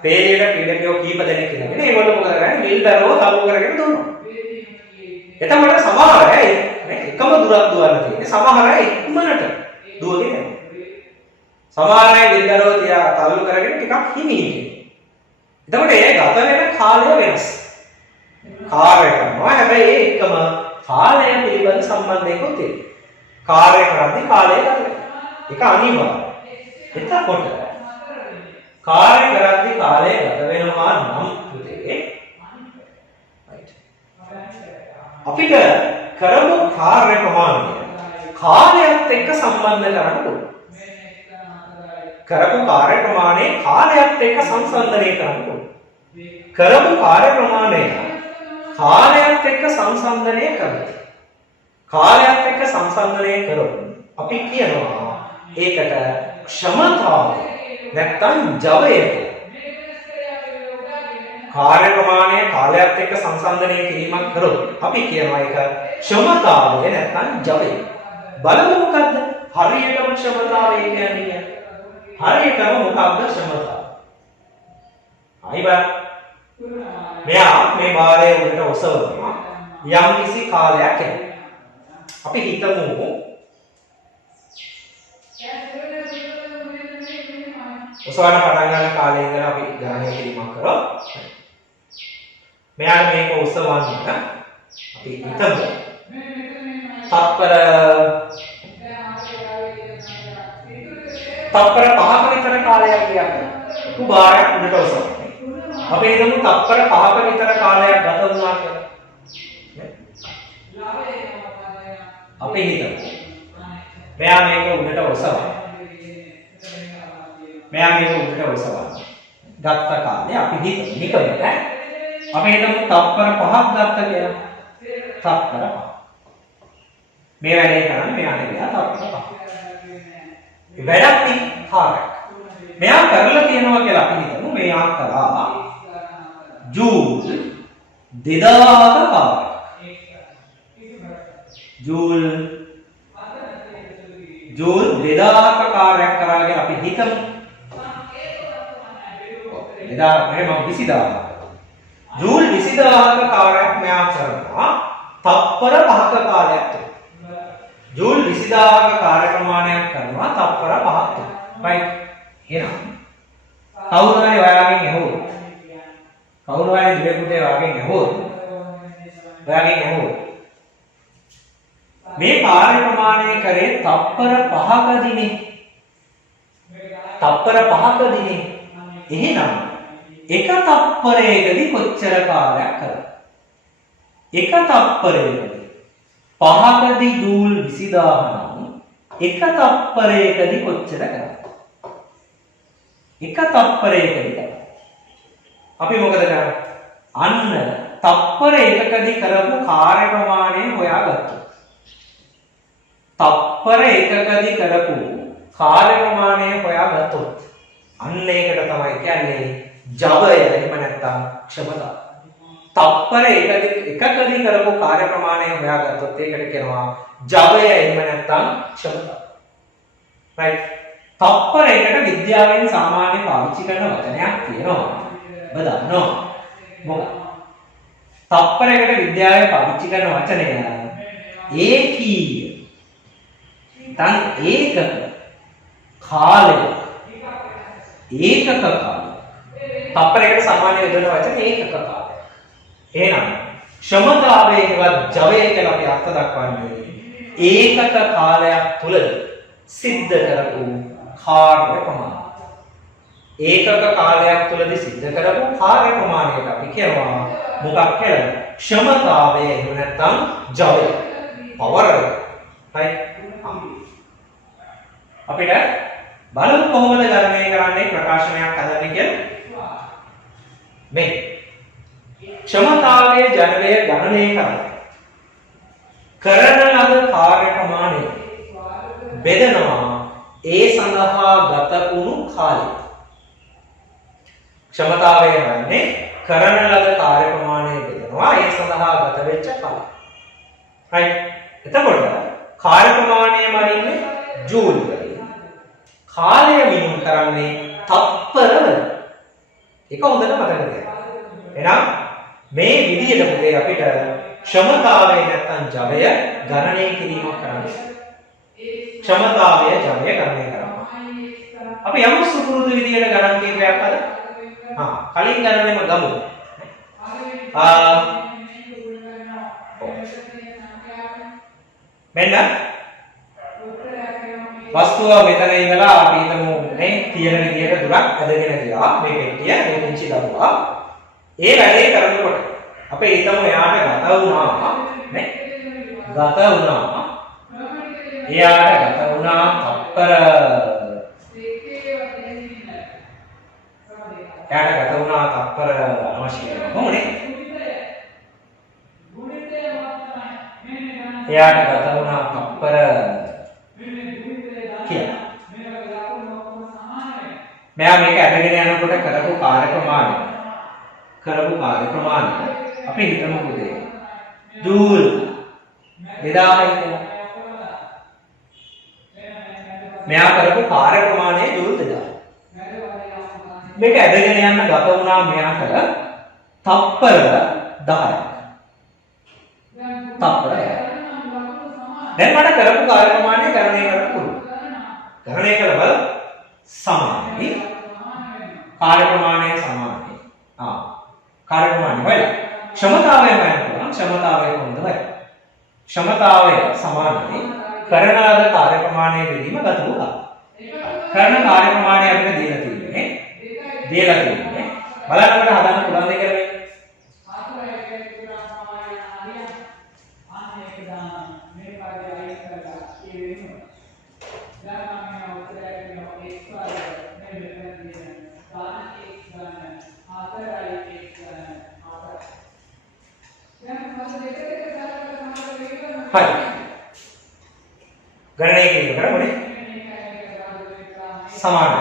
පේලියට ක්‍රීඩකයෝ කීප දෙනෙක් ඉඳගෙන ඒගොල්ලෝ මොකද කරන්නේ? වෙල්දරව තල්ලු කරගෙන දුවනවා. එතකොට සමහර අය එකම දුරක් දුවන්න තියෙන්නේ. සමහර අය ඉක්මනට දුවගෙන යනවා. සමහර අය වෙල්දරව තියා තල්ලු කරගෙන ටිකක් හිමීට. එතකොට ඒ ගත වෙන කාලය වෙනස්. කාර්ය කරනවා. හැබැයි ඒකම කාලය පිළිබඳ සම්බන්ධයකුත් තියෙනවා. කාර්ය කරද්දී කාලය ගත වෙනවා. ඒක අනිවාර්යයි. එතකොට කාර්ය කරද්දී කාලය ගත වෙනවා නම් පුතේ අපිට කරමු කාර්ය ප්‍රමාණය කාලයත් එක්ක සම්බන්ධ කරන්න ඕන. කරපු කාර්ය ප්‍රමාණය කාලයත් එක්ක සංසන්දනය කරන්න ඕන. කරපු කාර්ය ප්‍රමාණය කාලයත් එක්ක සංසන්දනය කරනවා. කාලයත් එක්ක සංසන්දනය කරොත් අපි කියනවා ඒකට ක්ෂමතාවය නැත්නම් ජවය. කාර්ය ප්‍රමාණය කාලයත් එක්ක සංසන්දනය කිරීමක් කරොත් අපි කියනවා ඒක ක්ෂමතාවය නැත්නම් ජවය. බලමු මොකද්ද? හරියටම ක්ෂමතාවය කියන්නේ. හරියටම මොකක්ද ක්ෂමතාව? ආයි බලන්න. මෙයා මේ බාරය උඩට ඔසවනවා යම්කිසි කාලයක් යන. අපි හිතමු ඔසවන පටන් ගන්න කාලේ ඉඳලා අපි ගණනය කිරීමක් කරා. මෙයාට මේක ඔසවන්න අපි හිතමු තත්පර 5ක විතර කාලයක් ගියා. කුබාරයක් උඩට ඔසවන්නේ. අපි හිතමු තත්පර 5ක විතර කාලයක් ගත වුණා කියලා. අපි හිතමු මෙයා මේක උඩට ඔසවනවා. මෙයා මේක උඩට ඔසවනවා. ගත්ත කාලේ අපි හිතමු නිකම්ම අපි හිතමු තත්පර 5ක් ගත්ත කියලා. තත්පර 5. මේ වැඩේ කරන්නේ මෙයාට ගියා තත්පර 5. වැඩක් නේ කාර්යයක්. මෙයා කරලා තියෙනවා කියලා අපි හිතමු මෙයා කරා ජූල් 2000ක කාර්යයක්. ජූල් 2000ක කාර්යයක් කරා කියලා අපි හිතමු. 2000 මම 20000. ජූල් 20000ක කාර්යයක් මෙයා කරනවා තත්පර 5ක කාලයක් තුළ. ජූල් 20000ක කාර්ය ප්‍රමාණයක් කරනවා තත්පර 5ක් තුළ. right. එහෙනම් කවුරු හරි ඔයාගෙන් ඇහුවොත් කවුරු හරි දුවේ ඔයාගෙන් ඇහුවොත් මේ කාර්ය ප්‍රමාණය කරේ තත්පර 5කදීනේ. තත්පර 5කදීනේ. එහෙනම් එක තත්පරයකදී කොච්චර කාර්යයක් කරා? එක තත්පරයකදී 5කදී ජූල් 20000 නම් එක තත්පරයකදී කොච්චර කරා? එක තත්පරයකදී අපි මොකද කරන්නේ? අන්න තත්පර එකකදී කරපු කාර්ය ප්‍රමාණය හොයාගත්තා. තත්පර එකකදී කරපු කාර්ය ප්‍රමාණය හොයාගත්තොත් අන්න ඒකට තමයි කියන්නේ ජවය එහෙම නැත්නම් ක්ෂමතාව. තත්පර එකකදී කරපු කාර්ය ප්‍රමාණය හොයාගත්තොත් ඒකට කියනවා ජවය එහෙම නැත්නම් ක්ෂමතාව. right. තත්පර එකට විද්‍යාවෙන් සාමාන්‍ය පාවිච්චි කරන වචනයක් තියෙනවා. ඔබ දන්නවා මොකක්ද? තත්පර එකට විද්‍යාවේ පාවිච්චි කරන වචනය ඒකීය. දැන් ඒකක කාලය ඒකක කාලය. තප්පරයකට සාමාන්‍ය යොදන වචන ඒකක කාලය. එහෙනම් ක්ෂමතාවයේවත් ජවය කියලා අපි අර්ථ දක්වන්නේ ඒකක කාලයක් තුලදී සිද්ධ කරපු කාර්ය ප්‍රමාණය. ඒකක කාලයක් තුලදී සිද්ධ කරපු කාර්ය ප්‍රමාණයට අපි කියනවා මොකක් කියලා? ක්ෂමතාවය එහෙම නැත්නම් ජවය. පවර එක. right? අපිට බලමු කොහොමද ගණනය කරන්නේ ප්‍රකාශනයක් හදන්නේ කියලා. මේ ක්ෂමතාවයේ ජනවය ගණනය කරන ලද කාර්ය ප්‍රමාණය බෙදනවා ඒ සඳහා ගත වුණු කාලය. ක්ෂමතාවය කියන්නේ කරන ලද කාර්ය ප්‍රමාණය බෙදනවා ඒ සඳහා ගත වෙච්ච කාලය. right? එතකොට කාර්ය ප්‍රමාණය මරින්නේ ජූල් වලින්. කාලය මිනුම් කරන්නේ තප්පර වලින්. ඒක හොඳට මතක තියාගන්න. එහෙනම් මේ විදිහට පුතේ අපිට ක්ෂමතාවය නැත්නම් ජවය ගණනය කිරීමක් කරන්න. ක්ෂමතාවය ජවය ගණනය කරනවා. අපි යමු සුපුරුදු විදිහට ගණන් කීපයක් අද. කලින් ගණනෙම ගමු. මෙන්න වස්තුව මෙතන ඉඳලා අපි හිතමු මේ තියෙන විදිහට දුරක් ඇදගෙන ගියා මේ පෙට්ටිය මේ පුංචි දරුවා ඒ වැඩේ කරනකොට අපේ හිතමු එයාට ගත වුණා නේ ගත වුණා තප්පර අවශ්‍යයි කොහොමනේ එයාට ගත වුණා තප්පර කියලා. මෙයා මේක ඇදගෙන යනකොට කරපු කාර්ය ප්‍රමාණය අපි හිතමු පුතේ ජූල් 2000යි කියලා. මෙයා කරපු කාර්ය ප්‍රමාණය ජූල් 2000. මේක ඇදගෙන යන්න ගත වුණා මෙයාට තප්පර 10ක්. තප්පර 10ක්. දැන් මට කරපු කාර්ය ප්‍රමාණය ගණනය කරන්න පුළුවන්. ගණනය කරවල සමානයි. කාර්ය ප්‍රමාණය සමානයි. කාර්ය ප්‍රමාණය හොයලා ක්ෂමතාවය හොයන්න පුළුවන්. ක්ෂමතාවය කොහොමද හොයන්නේ? ක්ෂමතාවය සමානයි. කරන ලද කාර්ය ප්‍රමාණය බෙදීම ගත වූ කාලය. කරන කාර්ය ප්‍රමාණය අපිට දීලා තියෙන්නේ. බලන්න අපිට හදන්න පුළුවන් දෙයක් කරන්නේ. හරි. ගණනය කිරීම කරමුනේ. සමානයි.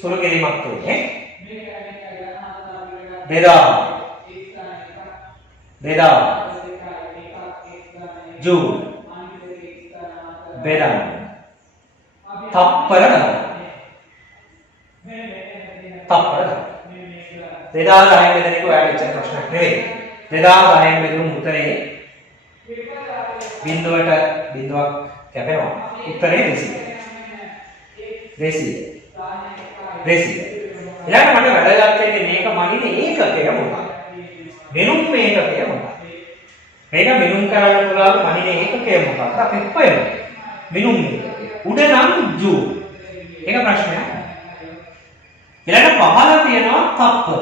සුළු කිරීමක් තියෙන්නේ. 2000 ජූල් බෙදන්න තප්පර 2010 බෙදෙන එක ඔයාලට ඉච්ච ප්‍රශ්නයක් නෙවෙයි. 2010 බෙදුණු උත්තරේ බිඳුවක් කැපෙනවා. උත්තරේ 200. ඊළඟට මට වැදගත් වෙන්නේ මේක මනින්නේ ඒකකය මොකක්ද? මෙනුම් ඒකකය මොකක්ද? මේක මෙනුම් කරන්න පුළුවන් මනින්නේ ඒකකය මොකක්ද? අපි හොයමු. මෙනුම් ඒකකය. උඩ නම් ජූල්. ඒක ප්‍රශ්නයක්. ඊළඟට පහළ තියෙනවා තප්පර.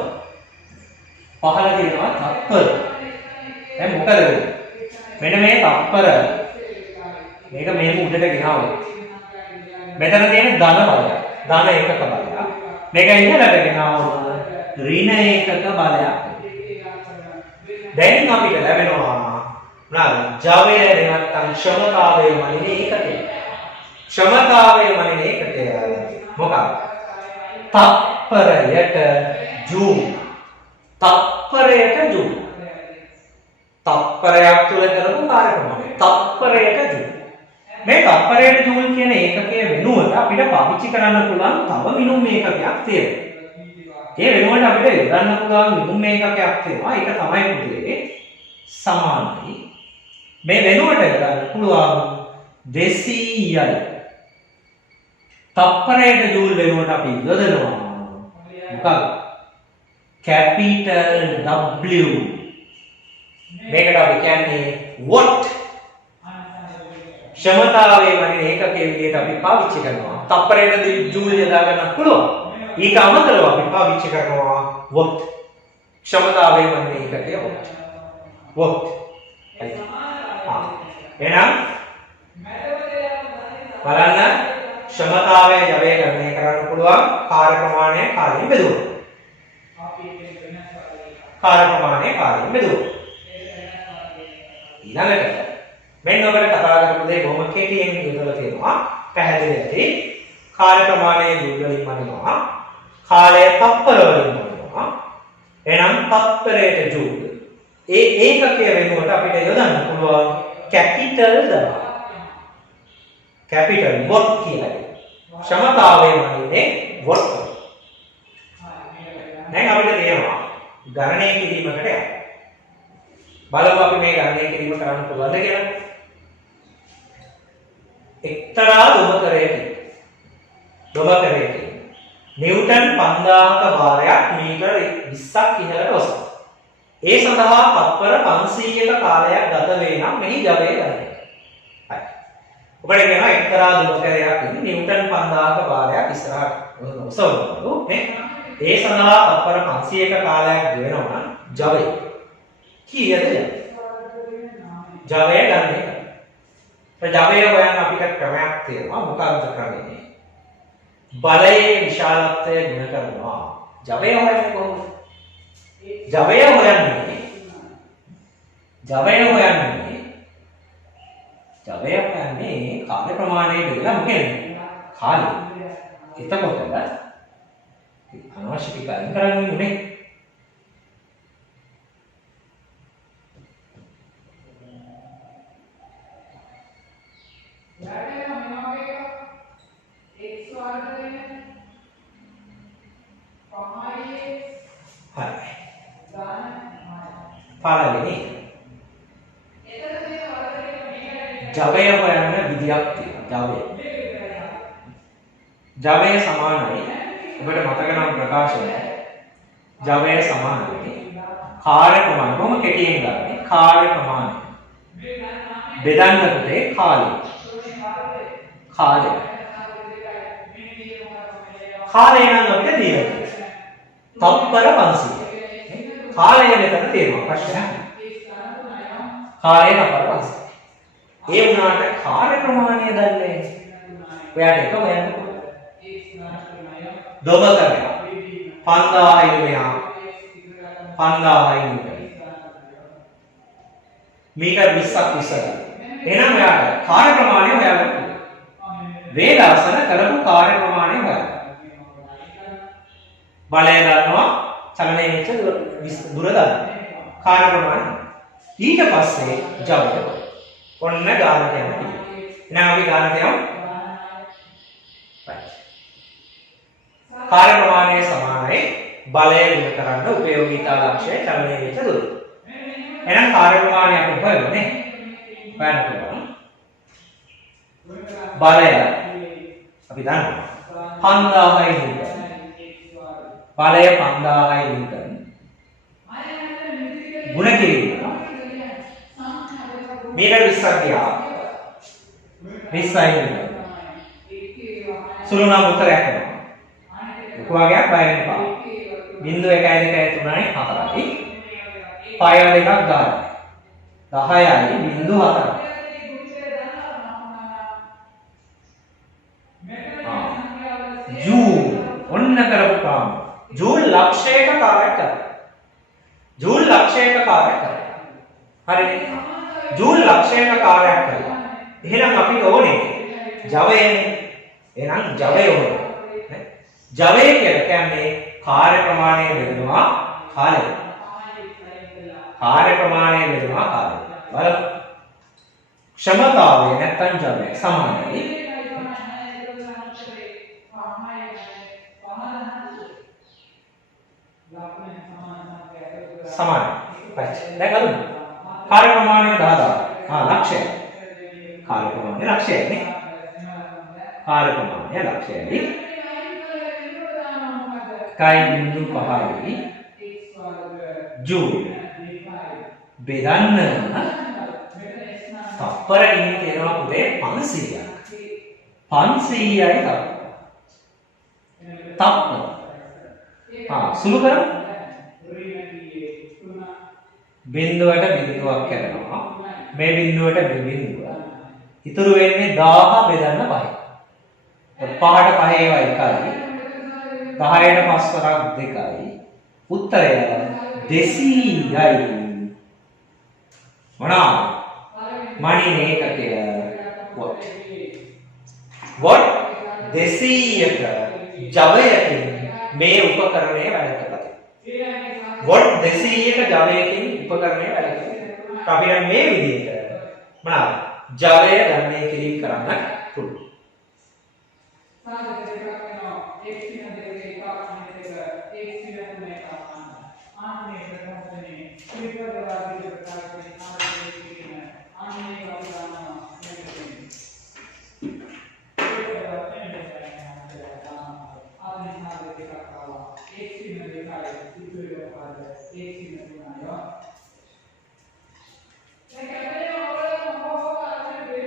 දැන් මොකද වෙන්නේ? මෙන්න මේ තප්පර මේක මෙහෙම උඩට ගෙනාවොත් මෙතන තියෙන ධන බලය ධන ඒකක බලය මේක ඉහළට ගෙනාවොත් ඍණ ඒකක බලයක්. දැන් අපිට ලැබෙනවා මොනවාද? ජවය නැත්නම් ක්ෂමතාවයේ මනින ඒකකය. ක්ෂමතාවයේ මනින ඒකකය මොකක්ද? තප්පරයට ජූල්. තප්පරයක් තුල කරපු කාර්ය ප්‍රමාණය. තප්පරයට ජූල්. මේ තප්පරයට ජූල් කියන ඒකකයේ වෙනුවට අපිට පාවිච්චි කරන්න පුළුවන් තව මිනුම් ඒකකයක් තියෙනවා. ඒ වෙනුවට අපිට යොදන්න පුළුවන් මිනුම් ඒකකයක් තියෙනවා. ඒක තමයි පුතේ සමානයි. මේ වෙනුවට යොදන්න පුළුවන් 200යි. තප්පරයට ජූල් වෙනුවට අපි යොදනවා මොකක්ද? capital W. මේකට අපි කියන්නේ watt. ක්ෂමතාවයේ වලින් ඒකකයේ විදිහට අපි පාවිච්චි කරනවා. තප්පරයට ජූල් යොදා ගන්න පුළුවන්. ඊට අමතරව අපි පාවිච්චි කරනවා watt. ක්ෂමතාවයේ වලින් ඒකකය watt. watt. එහෙනම් බලන්න ක්ෂමතාවයේ ජවය ගණනය කරන්න පුළුවන් කාර්ය ප්‍රමාණය කාලයෙන් බෙදුවොත්. කාර්ය ප්‍රමාණය කාලයෙන් බෙදුවොත්. ඊළඟට මෙන්න ඔබට කතා කරපු දේ බොහොම කෙටියෙන් විතරලා තියෙනවා. පැහැදිලි ඇති. කාර්ය ප්‍රමාණය ජූල් වලින් මනිනවා. කාලය තප්පර වලින් මනිනවා. එහෙනම් තප්පරයට ජූල්. ඒ ඒකකය වෙනුවට අපිට යොදන්න පුළුවන් කැපිටල් දරා. කැපිටල් watt කියලා. ක්ෂමතාවයේ වලින්නේ watt. දැන් අපිට තියෙනවා ගණනය කිරීමකට යන්න. බලමු අපි මේ ගණනය කිරීම කරන්න පුළුවන්ද කියලා. එක්තරා දොඹකරයකින් නිව්ටන් 5000ක භාරයක් මීටර 20ක් ඉහළට ඔසවනවා. ඒ සඳහා තත්පර 500ක කාලයක් ගත වේ නම් මෙහි ජවය ගණනය. හරි. ඔබට කියනවා එක්තරා දොඹකරයකින් නිව්ටන් 5000ක භාරයක් ඉස්සරහට ඔසවනවලු නේ. ඒ සඳහා තත්පර 500ක කාලයක් ගෙවෙනවා නම් ජවය කීයද? ජවය ගණනය. ජවය හොයන්න අපිට ක්‍රමයක් තියෙනවා. මොකක්ද ක්‍රමය? බලයේ විශාලත්වය ගුණ කරනවා. ජවය හොයන්නේ කොහොමද? ජවය හොයන්නේ කාර්ය ප්‍රමාණය බෙදලා මොකද? කාලය. එතකොට අනවශ්‍ය ටික අයින් කරන්න ඕනේ. පළවෙනි ජවය හොයන්න විදියක් තියෙනවා. ජවය සමානයි ඔබට මතක නම් ප්‍රකාශනය ජවය සමානයි කාර්ය ප්‍රමාණය. කොහොම කෙටියෙන් ගන්නේ කාර්ය ප්‍රමාණය බෙදන්න පුතේ කාලය නම් අපිට දීලා තප්පර 500. කාලය මෙතන තියෙනවා ප්‍රශ්නයක්. කාලය තප්පර 500. ඒ වුණාට කාර්ය ප්‍රමාණය දන්නේ ඔයාට එක හොයන්න පුළුවන්. දොඹකරය 5000යි මෙහා 5000යි මීටර 20ක් ඉස්සර. එහෙනම් ඔයාට කාර්ය ප්‍රමාණය හොයන්න පුළුවන්. වේලාසන කරපු කාර්ය ප්‍රමාණය හොයන්න. බලය දන්නවා චලනයේ වෙච්ච දුර දන්නවා. කාර්ය ප්‍රමාණය. ඊට පස්සේ ජවය. ඔන්න ගානට යමු. එහෙනම් අපි ගානට යමු. කාර්ය ප්‍රමාණය සමානයි බලය ගුණ කරන්න උපයෝගීතා ලක්ෂය චලනයේ වෙච්ච දුර. එහෙනම් කාර්ය ප්‍රමාණය අපි හොයන්නේ. හොයන්න පුළුවන්. බලය අපි දන්නවා 5000යි නිව්ටන්. බලය 5000යි නිව්ටන්. ගුණ කිරීම මීටර 20ක් ගියා 20යි නිව්ටන්. සුළු නම් උත්තරයක් එනවා. උපවාගයක් බය වෙන්න එපා. 0.1 2 3යි 4යි. පය දෙකක් ගන්න. 10යි 0.4. ජූල් ඔන්න කරපු කාම. ජූල් ලක්ෂයක කාර්යයක් කරනවා. ජූල් ලක්ෂයක කාර්යයක් කරනවා. හරිද? ජූල් ලක්ෂයක කාර්යයක් කරනවා. එහෙනම් අපිට ඕනේ ජවයනේ. එහෙනම් ජවය ඕනේ. ජවය කියලා කියන්නේ කාර්ය ප්‍රමාණය බෙදනවා කාලය. කාර්ය ප්‍රමාණය බෙදනවා කාලය. බලමු. ක්ෂමතාවය නැත්නම් ජවය සමානයි. සමානයි. දැන් බලමු. කාර්ය ප්‍රමාණය 10000. ලක්ෂය. කාර්ය ප්‍රමාණය ලක්ෂයයි නේ. කාර්ය ප්‍රමාණය ලක්ෂයයි 1.5යි ජූල් බෙදන්න තප්පර ගිනි තියෙනවා පුතේ 500ක් 500යි තප්පර සුළු කරමු බිඳුවට බිඳුවක් කරනවා මේ බිඳුවට මේ බිඳුව ඉතුරු වෙන්නේ 1000 බෙදන්න 5යි 5ට 5 ඒවා 1යි 10ට 5 වරක් 2යි උත්තරය 200යි මොනවා මණි මේකකය what 200ක ජවයකින් මේ උපකරණය වැඩ කරලා තියෙනවා what 200ක ජවයකින් උපකරණය වැඩ කරලා අපි දැන් මේ විදිහට මොනවාද ජවය ගණනය කිරීම කරන්න පුළුවන්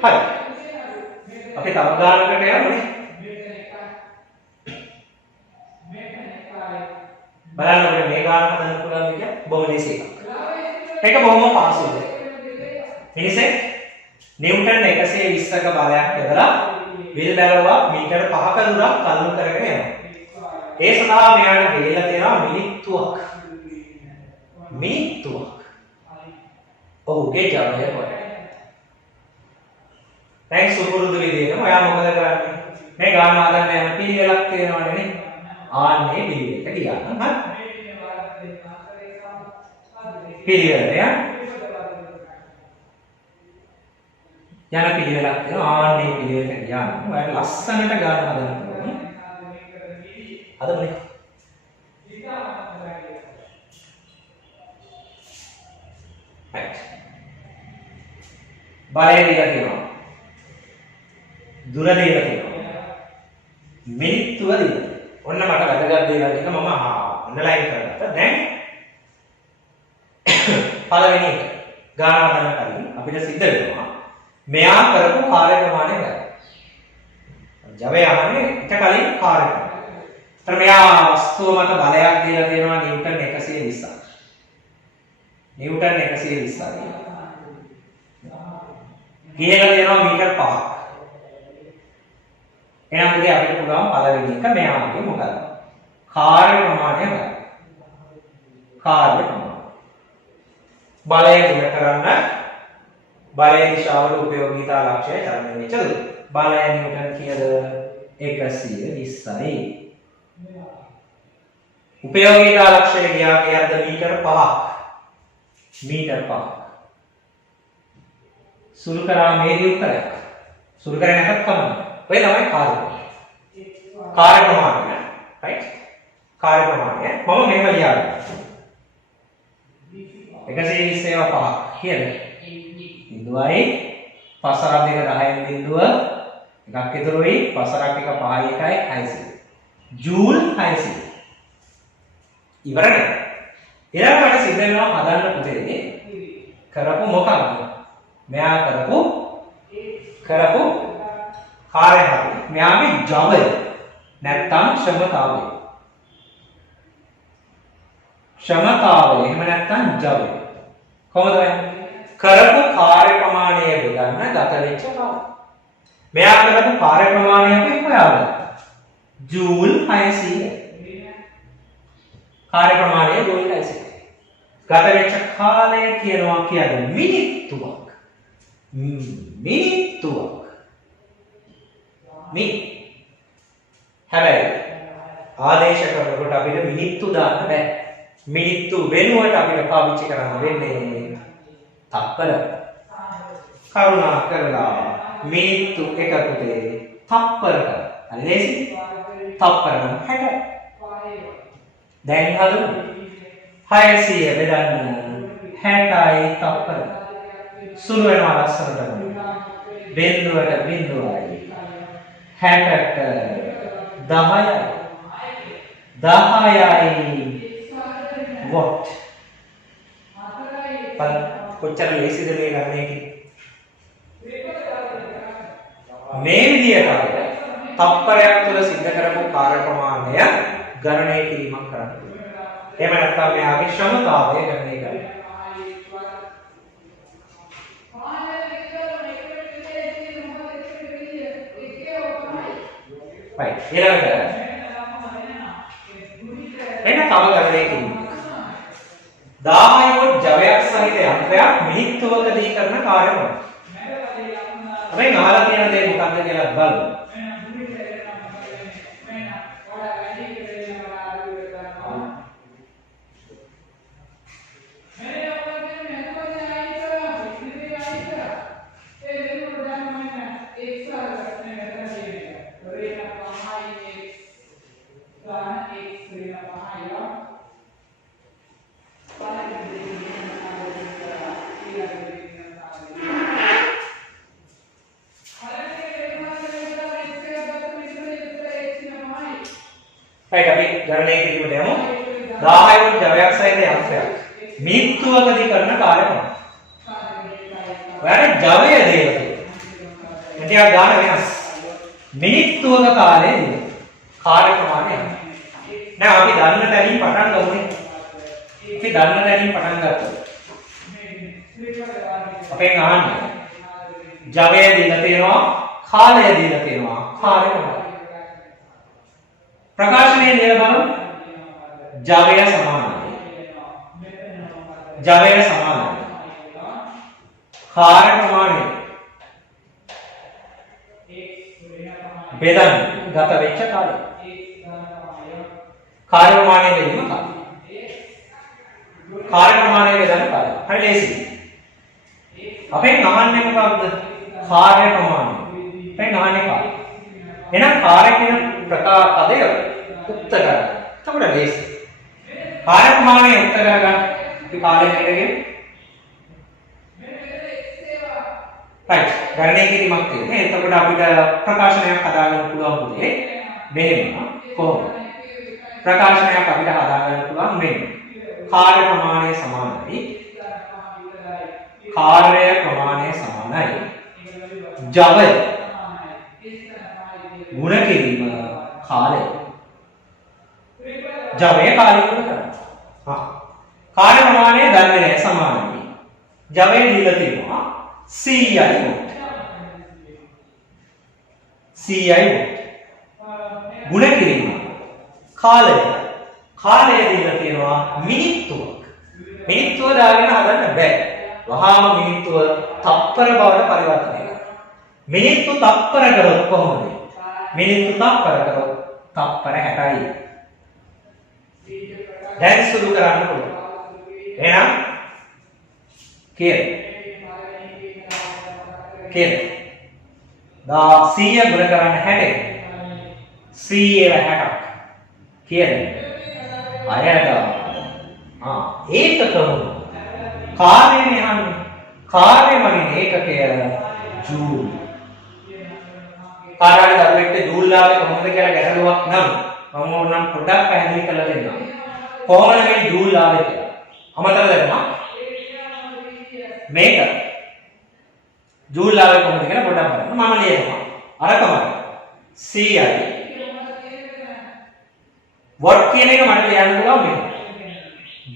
හරි අපි තව ගානකට යමුනේ බලන්න අපිට මේ ගාන හදන්න පුළුවන් දෙයක් බොහොම ලේසි එකක් ඒක බොහොම පහසුයි මිනිස්සේ නිව්ටන් 120ක බලයක් යොදලා විල් බැලුවා මීටර 5ක දුරක් තල්ලු කරගෙන යනවා ඒ සඳහා මෙයාට ගෙලිලා තියෙනවා මිනිත්තුවක් ඔහුගේ ජවය හොයන්න දැන් සුපුරුදු විදිහටම ඔයා මොකද කරන්නේ මේ ගාන හදන්න යන පිළිවෙලක් තියෙනවනේ නේ ආන්නේ පිළිවෙලට ගියා නම් හරි පිළිවෙලට යන පිළිවෙලක් තියෙනවා ආන්නේ පිළිවෙලට ගියා නම් ඔයාලා ලස්සනට ගාන හදන්න පුළුවන් හදමුනේ right බලය දීලා තියෙනවා දුර දීලා තියෙනවා මිනිත්තුව දීලා ඔන්න මට වැදගත් දේවල් ටික මම අනලයින් කරගත්තා දැන් පළවෙනි එක ගාන හදන්න කලින් අපිට සිද්ධ වෙනවා මෙයා කරපු කාර්ය ප්‍රමාණය ගන්න ජවය අහන්නේ එක කලින් කාර්ය ප්‍රමාණය ඒතර මෙයා වස්තුව මත බලයක් දීලා තියෙනවා නිව්ටන් 120ක් නිව්ටන් 120යි ගිහලා තියෙනවා මීටර් 5ක් එහෙනම් උදේ අපිට පුළුවන් පළවෙනි එක මෙයාගේ මොකක්ද කාර්ය ප්‍රමාණය ගන්න කාර්ය ප්‍රමාණය බලය ගුණ කරන්න බලය දිශාවට උපයෝගීතා ලක්ෂය තරණය වෙච්ච දේ බලය නිව්ටන් කීයද 120යි උපයෝගීතා ලක්ෂය ගියා කියද්ද මීටර 5ක් සුළු කරා මේදී උත්තරයක් සුළු කරේ නැත්නම් කමන්න ඔය තමයි කාර්ය ප්‍රමාණය right කාර්ය ප්‍රමාණය මම මෙහෙම ලියනවා 120 ඒවා 5ක් කියද බිඳුවයි පසරක් දෙක 10න් බිඳුව එකක් ඉතුරුයි පසරක් එක 5යි 1යි 600 ජූල් 600 ඉවරනේ ඊළඟට සිද්ධ වෙනවා හදන්න පුතේ කරපු මොකක්ද මෙයා කරපු කාර්ය හරි මෙයාගේ ජවය නැත්තම් ක්ෂමතාවය එහෙම නැත්තම් ජවය කොහොමද කරපු කාර්ය ප්‍රමාණය බෙදන්න ගත වෙච්ච කාලය මෙයා කරපු කාර්ය ප්‍රමාණය අපි හොයාගත්තා ජූල් 600 කාර්ය ප්‍රමාණය ජූල් 600 ගත වෙච්ච කාලය කියනවා කියන්නේ මිනිත්තුවක් හැබැයි ආදේශ කරනකොට අපිට මිනිත්තු දාන්න බෑ මිනිත්තු වෙනුවට අපිට පාවිච්චි කරන්න වෙන්නේ තප්පර කරුණා කරලා මිනිත්තු එක පුතේ තප්පර කරා හරි ලේසි තප්පර නම් 60 දැන් හදමු 600 බෙදන්න 60යි තප්පර සුළු වෙනවා ලස්සනට බිඳුවට බිඳුවයි 60ට 10යි 10යි වොට් කොච්චර ලේසිද මේ ගන්න එක මේ විදිහට තප්පරයක් තුළ සිද්ධ කරපු කාර්ය ප්‍රමාණය ගණනය කිරීමක් කරන්න පුළුවන්. එහෙම නැත්නම් මෙයාගේ ශ්‍රමතාවය ගණනය කරන්න. right ඊළඟට එන්න තව ගණනය කිරීම. 10 වොට් ජවයක් සහිත යන්ත්‍රයක් මිනිත්තුවකදී කරන කාර්ය ප්‍රමාණය. අපි අහලා තියෙන දේ මොකක්ද කියලා බලමු. right අපි ගණනය කිරීමට යමු 10 වොට් ජවයක් සහිත යන්ත්‍රයක් මිනිත්තුවකදී කරන කාර්ය ප්‍රමාණය. ඔයාලට ජවය දෙලා තියෙනවා. එතන ගාන වෙනස්. මිනිත්තුවක කාලය දෙන්න. කාර්ය ප්‍රමාණය. දැන් අපි දන්න තැනින් පටන් ගමුනේ. අපි දන්න තැනින් පටන් ගත්තා. අපෙන් අහන්නේ ජවය දීලා තියෙනවා, කාලය දීලා තියෙනවා, කාර්ය ප්‍රමාණය. प्रकाशने दीला බලමු ජවය සමානයි කාර්ය ප්‍රමාණය බෙදන්න ගත වෙච්ච කාලය කාර්ය ප්‍රමාණය බෙදීම කාලය කාර්ය ප්‍රමාණය බෙදන්න කාලය හරි ලේසියි අපෙන් අහන්නේ මොකක්ද කාර්ය ප්‍රමාණය අපෙන් අහන්නේ කාලය එහෙනම් කාර්ය කියන प्रकार पदे उक्त कर तब लेस कार्य प्रमाणे उक्त करगा कि कार्य करेंगे राइट गणने की रिमक තියෙන්නේ එතකොට අපිට ප්‍රකාශනයක් හදාගන්න පුළුවන් පුතේ මෙහෙම කොහොමද ප්‍රකාශනයක් අපිට හදාගන්න පුළුවන් මෙන්න කාර්ය ප්‍රමාණය සමානයි ජවය ಗುಣ කිරීම කාලය ජවය කාලය ගුණ කරනවා කාර්ය ප්‍රමාණය දන්නේ නැහැ සමානයි ජවය දීලා තියෙනවා 100යි වොට් 100යි වොට් ಗುಣ කිරීම කාලය දීලා තියෙනවා මිනිත්තුව දාගෙන හදන්න බෑ වහාම මිනිත්තුව තප්පර බවට පරිවර්තනය කරනවා මිනිත්තු තප්පර කරොත් කොහොමද මිනිත්තු තප්පර කරොත් තප්පර 60යි. දැන් සුළු කරන්න පුළුවන්. එහෙනම් කීයද? 100 ගුණ කරන්න 60. 100 60ක්. කීයද? 6000. ඒකකම කාර්යනේ අහන්නේ. කාර්යමනේ ඒකකය ජූල්. කාර්යාලය දරුවෙක්ට ජූල් ලාභය කොහොමද කියලා ගැටලුවක් නම් මම ඕනම් පොඩ්ඩක් පැහැදිලි කරලා දෙන්නම්. කොහොමද මේ ජූල් ලාභය කියලා? අමතක කරනවා. මේක ජූල් ලාභය කොහොමද කියලා පොඩ්ඩක් බලන්න. මම ලියනවා. අරකමයි. CI වොට් කියන එක මට ලියන්න පුළුවන් මෙන්න.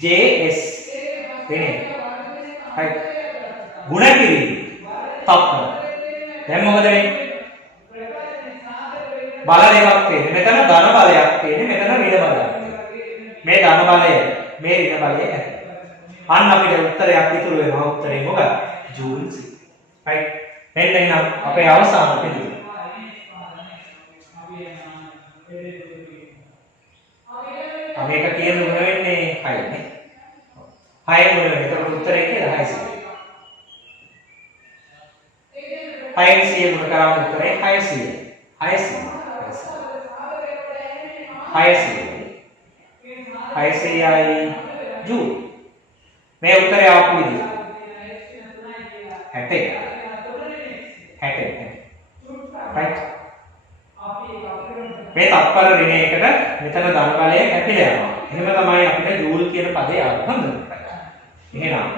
JS වෙන්නේ. හරි. ගුණ කිරීම. තප්පර. දැන් මොකද වෙන්නේ? බල දෙකක් තියෙන්නේ. මෙතන ධන බලයක් තියෙන්නේ. මෙතන ඍණ බලයක් තියෙන්නේ. මේ ධන බලය, මේ ඍණ බලය ඇති. අන්න අපිට උත්තරයක් ඉතුරු වෙනවා. උත්තරේ මොකක්ද? Joule C. right. මෙන්න එහෙනම් අපේ අවසාන පිළිතුර. මේක කියන උන වෙන්නේ 6 නේ. 6 උන වෙන්නේ. එතකොට උත්තරේ කියලා 600. 600 ගුණ කරාම උත්තරේ 600. 600යි ජූල්. මේ උත්තරය ආපු විදිහ 60. right මේ තත්පර ඍණ එකට මෙතන ධන බලය කැපිලා යනවා. එහෙම තමයි අපිට ජූල් කියන පදේ අර්ථ හඳුන්වන්නේ. එහෙනම්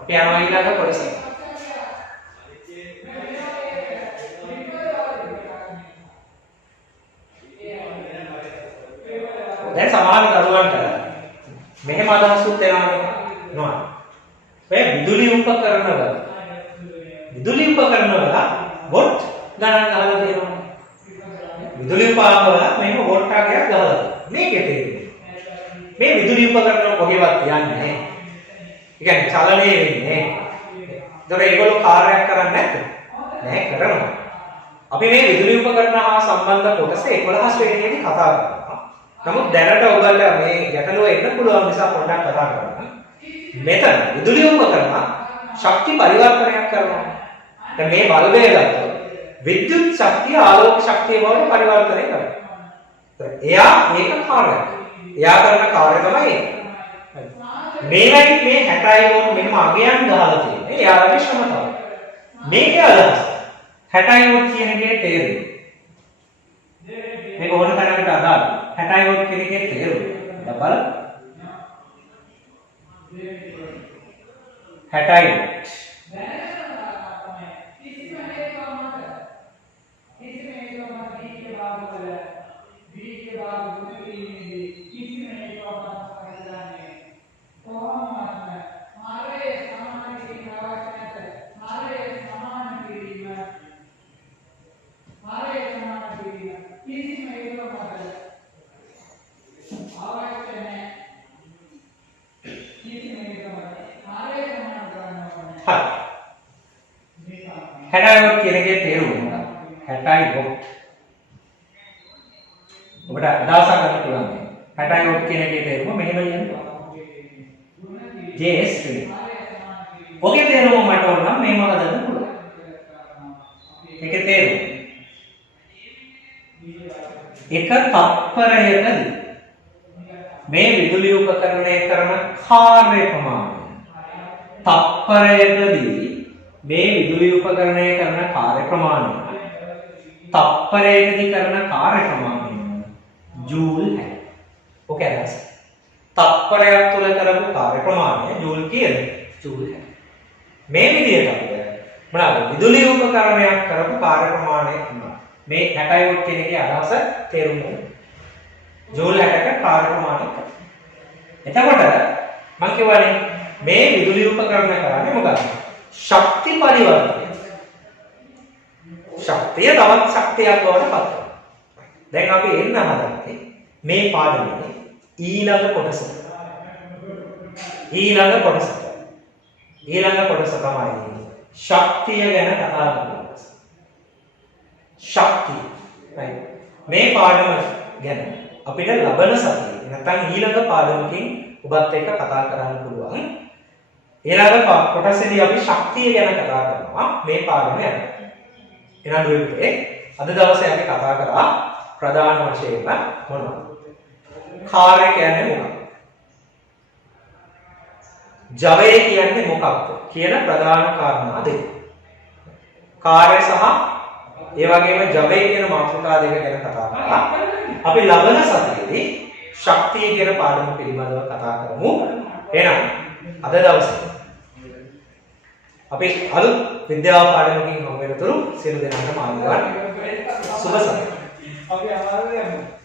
අපි යනවා ඊළඟ කොටසට. දැන් සමහර දරුවන්ට මෙහෙම අදහසුත් එනවානේ නෝන. ඔය විදුලි උපකරණවල වොට් ගණන් ගහලා තියෙනවා. විදුලි උපකරණවල මෙහෙම වොට් ආගයක් ගහලා තියෙනවා. මේකේ තේරෙන්නේ. මේ විදුලි උපකරණ කොහෙවත් යන්නේ නැහැ. ඒ කියන්නේ චලනය වෙන්නේ. ඒතර ඒගොල්ලෝ කාර්යයක් කරන්නේ නැද්ද? නැහැ කරනවා. අපි මේ විදුලි උපකරණ හා සම්බන්ධ කොටස 11 ශ්‍රේණියේදී කතා කරනවා. නමුත් දැනට ඔයගොල්ලෝ මේ ගැටලුව එන්න පුළුවන් නිසා පොඩ්ඩක් කතා කරමු. මෙතන විදුලි උපකරණ ශක්ති පරිවර්තනයක් කරනවා. දැන් මේ බල්බය ගත්තොත් විද්‍යුත් ශක්තිය ආලෝක ශක්තිය බවට පරිවර්තනය කරනවා. එයා මේක කාර්යයක්. එයා කරන කාර්යය තමයි ඒක. මේ ලයිට් මේ 60 වෝල්ට් මෙන්න අගයන් ගහලා තියෙන්නේ. එයාගේ ක්ෂමතාවය. මේකේ අදහස 60 වෝල්ට් කියන එකේ තේරුම. මේක ඕන තරමට අදාළ 60 වෝල්ට් කියන එකේ තේරුම. බලන්න. 60 වෝල්ට්. හැටයිවොට් කියන එකේ තේරුම මොකක්ද? හැටයිවොට්. ඔබට අදහසක් ගන්න පුළුවන්. හැටයිවොට් කියන එකේ තේරුම මෙහෙම ලියන්න. JS නේ. ඔගේ තේරුම මට ඕන නම් මේව හදන්න පුළුවන්. ඒකේ තේරුම. එක තත්පරයකදී මේ විදුලි උපකරණය කරන කාර්ය ප්‍රමාණය තත්පරයකදී මේ විදුලි උපකරණය කරන කාර්ය ප්‍රමාණය තත්පරයකදී කරන කාර්ය ප්‍රමාණය ජූල් හැට. ඔකේ අදහස. තත්පරයක් තුළ කරපු කාර්ය ප්‍රමාණය ජූල් කියන්නේ ජූල් හැට. මේ විදිහට අපිට මොනවාද විදුලි උපකරණයක් කරපු කාර්ය ප්‍රමාණය මේ 60 වෝල්ට් කියන එකේ අදහස තේරුම් ගන්න. ජූල් 60ක කාර්ය ප්‍රමාණය. එතකොට මම කියවනේ මේ විදුලි උපකරණ කරන්නේ මොකක්ද? ශක්ති පරිවර්තනය. ශක්තිය තවත් ශක්තියක් බවට පත් කරනවා. දැන් අපි එන්න හදන්නේ මේ පාඩමේ ඊළඟ කොටසට. ඊළඟ කොටස තමයි ශක්තිය ගැන කතා කරන්නේ. ශක්තිය. right. මේ පාඩම ගැන අපිට ලබන සතියේ නැත්නම් ඊළඟ පාඩමකින් ඔබත් එක්ක කතා කරන්න පුළුවන්. ඊළඟ කොටසේදී අපි ශක්තිය ගැන කතා කරනවා මේ පාඩම යන. එහෙනම් දුවේ අද දවසේ අපි කතා කරා ප්‍රධාන වශයෙන්ම මොනවද? කාර්ය කියන්නේ මොකක්ද? ජවය කියන්නේ මොකක්ද කියන ප්‍රධාන කාරණා දෙක. කාර්ය සහ ඒ වගේම ජවය කියන මාතෘකා දෙක ගැන කතා කරා. අපි ලබන සතියේදී ශක්තිය කියන පාඩම පිළිබඳව කතා කරමු. එහෙනම් අද දවසේ අපි අලුත් විද්‍යාව පාඩමකින් හමු වෙනතුරු සියලු දෙනාටම ආදරයෙන් සුබ සතියක්. අපි ආරම්භ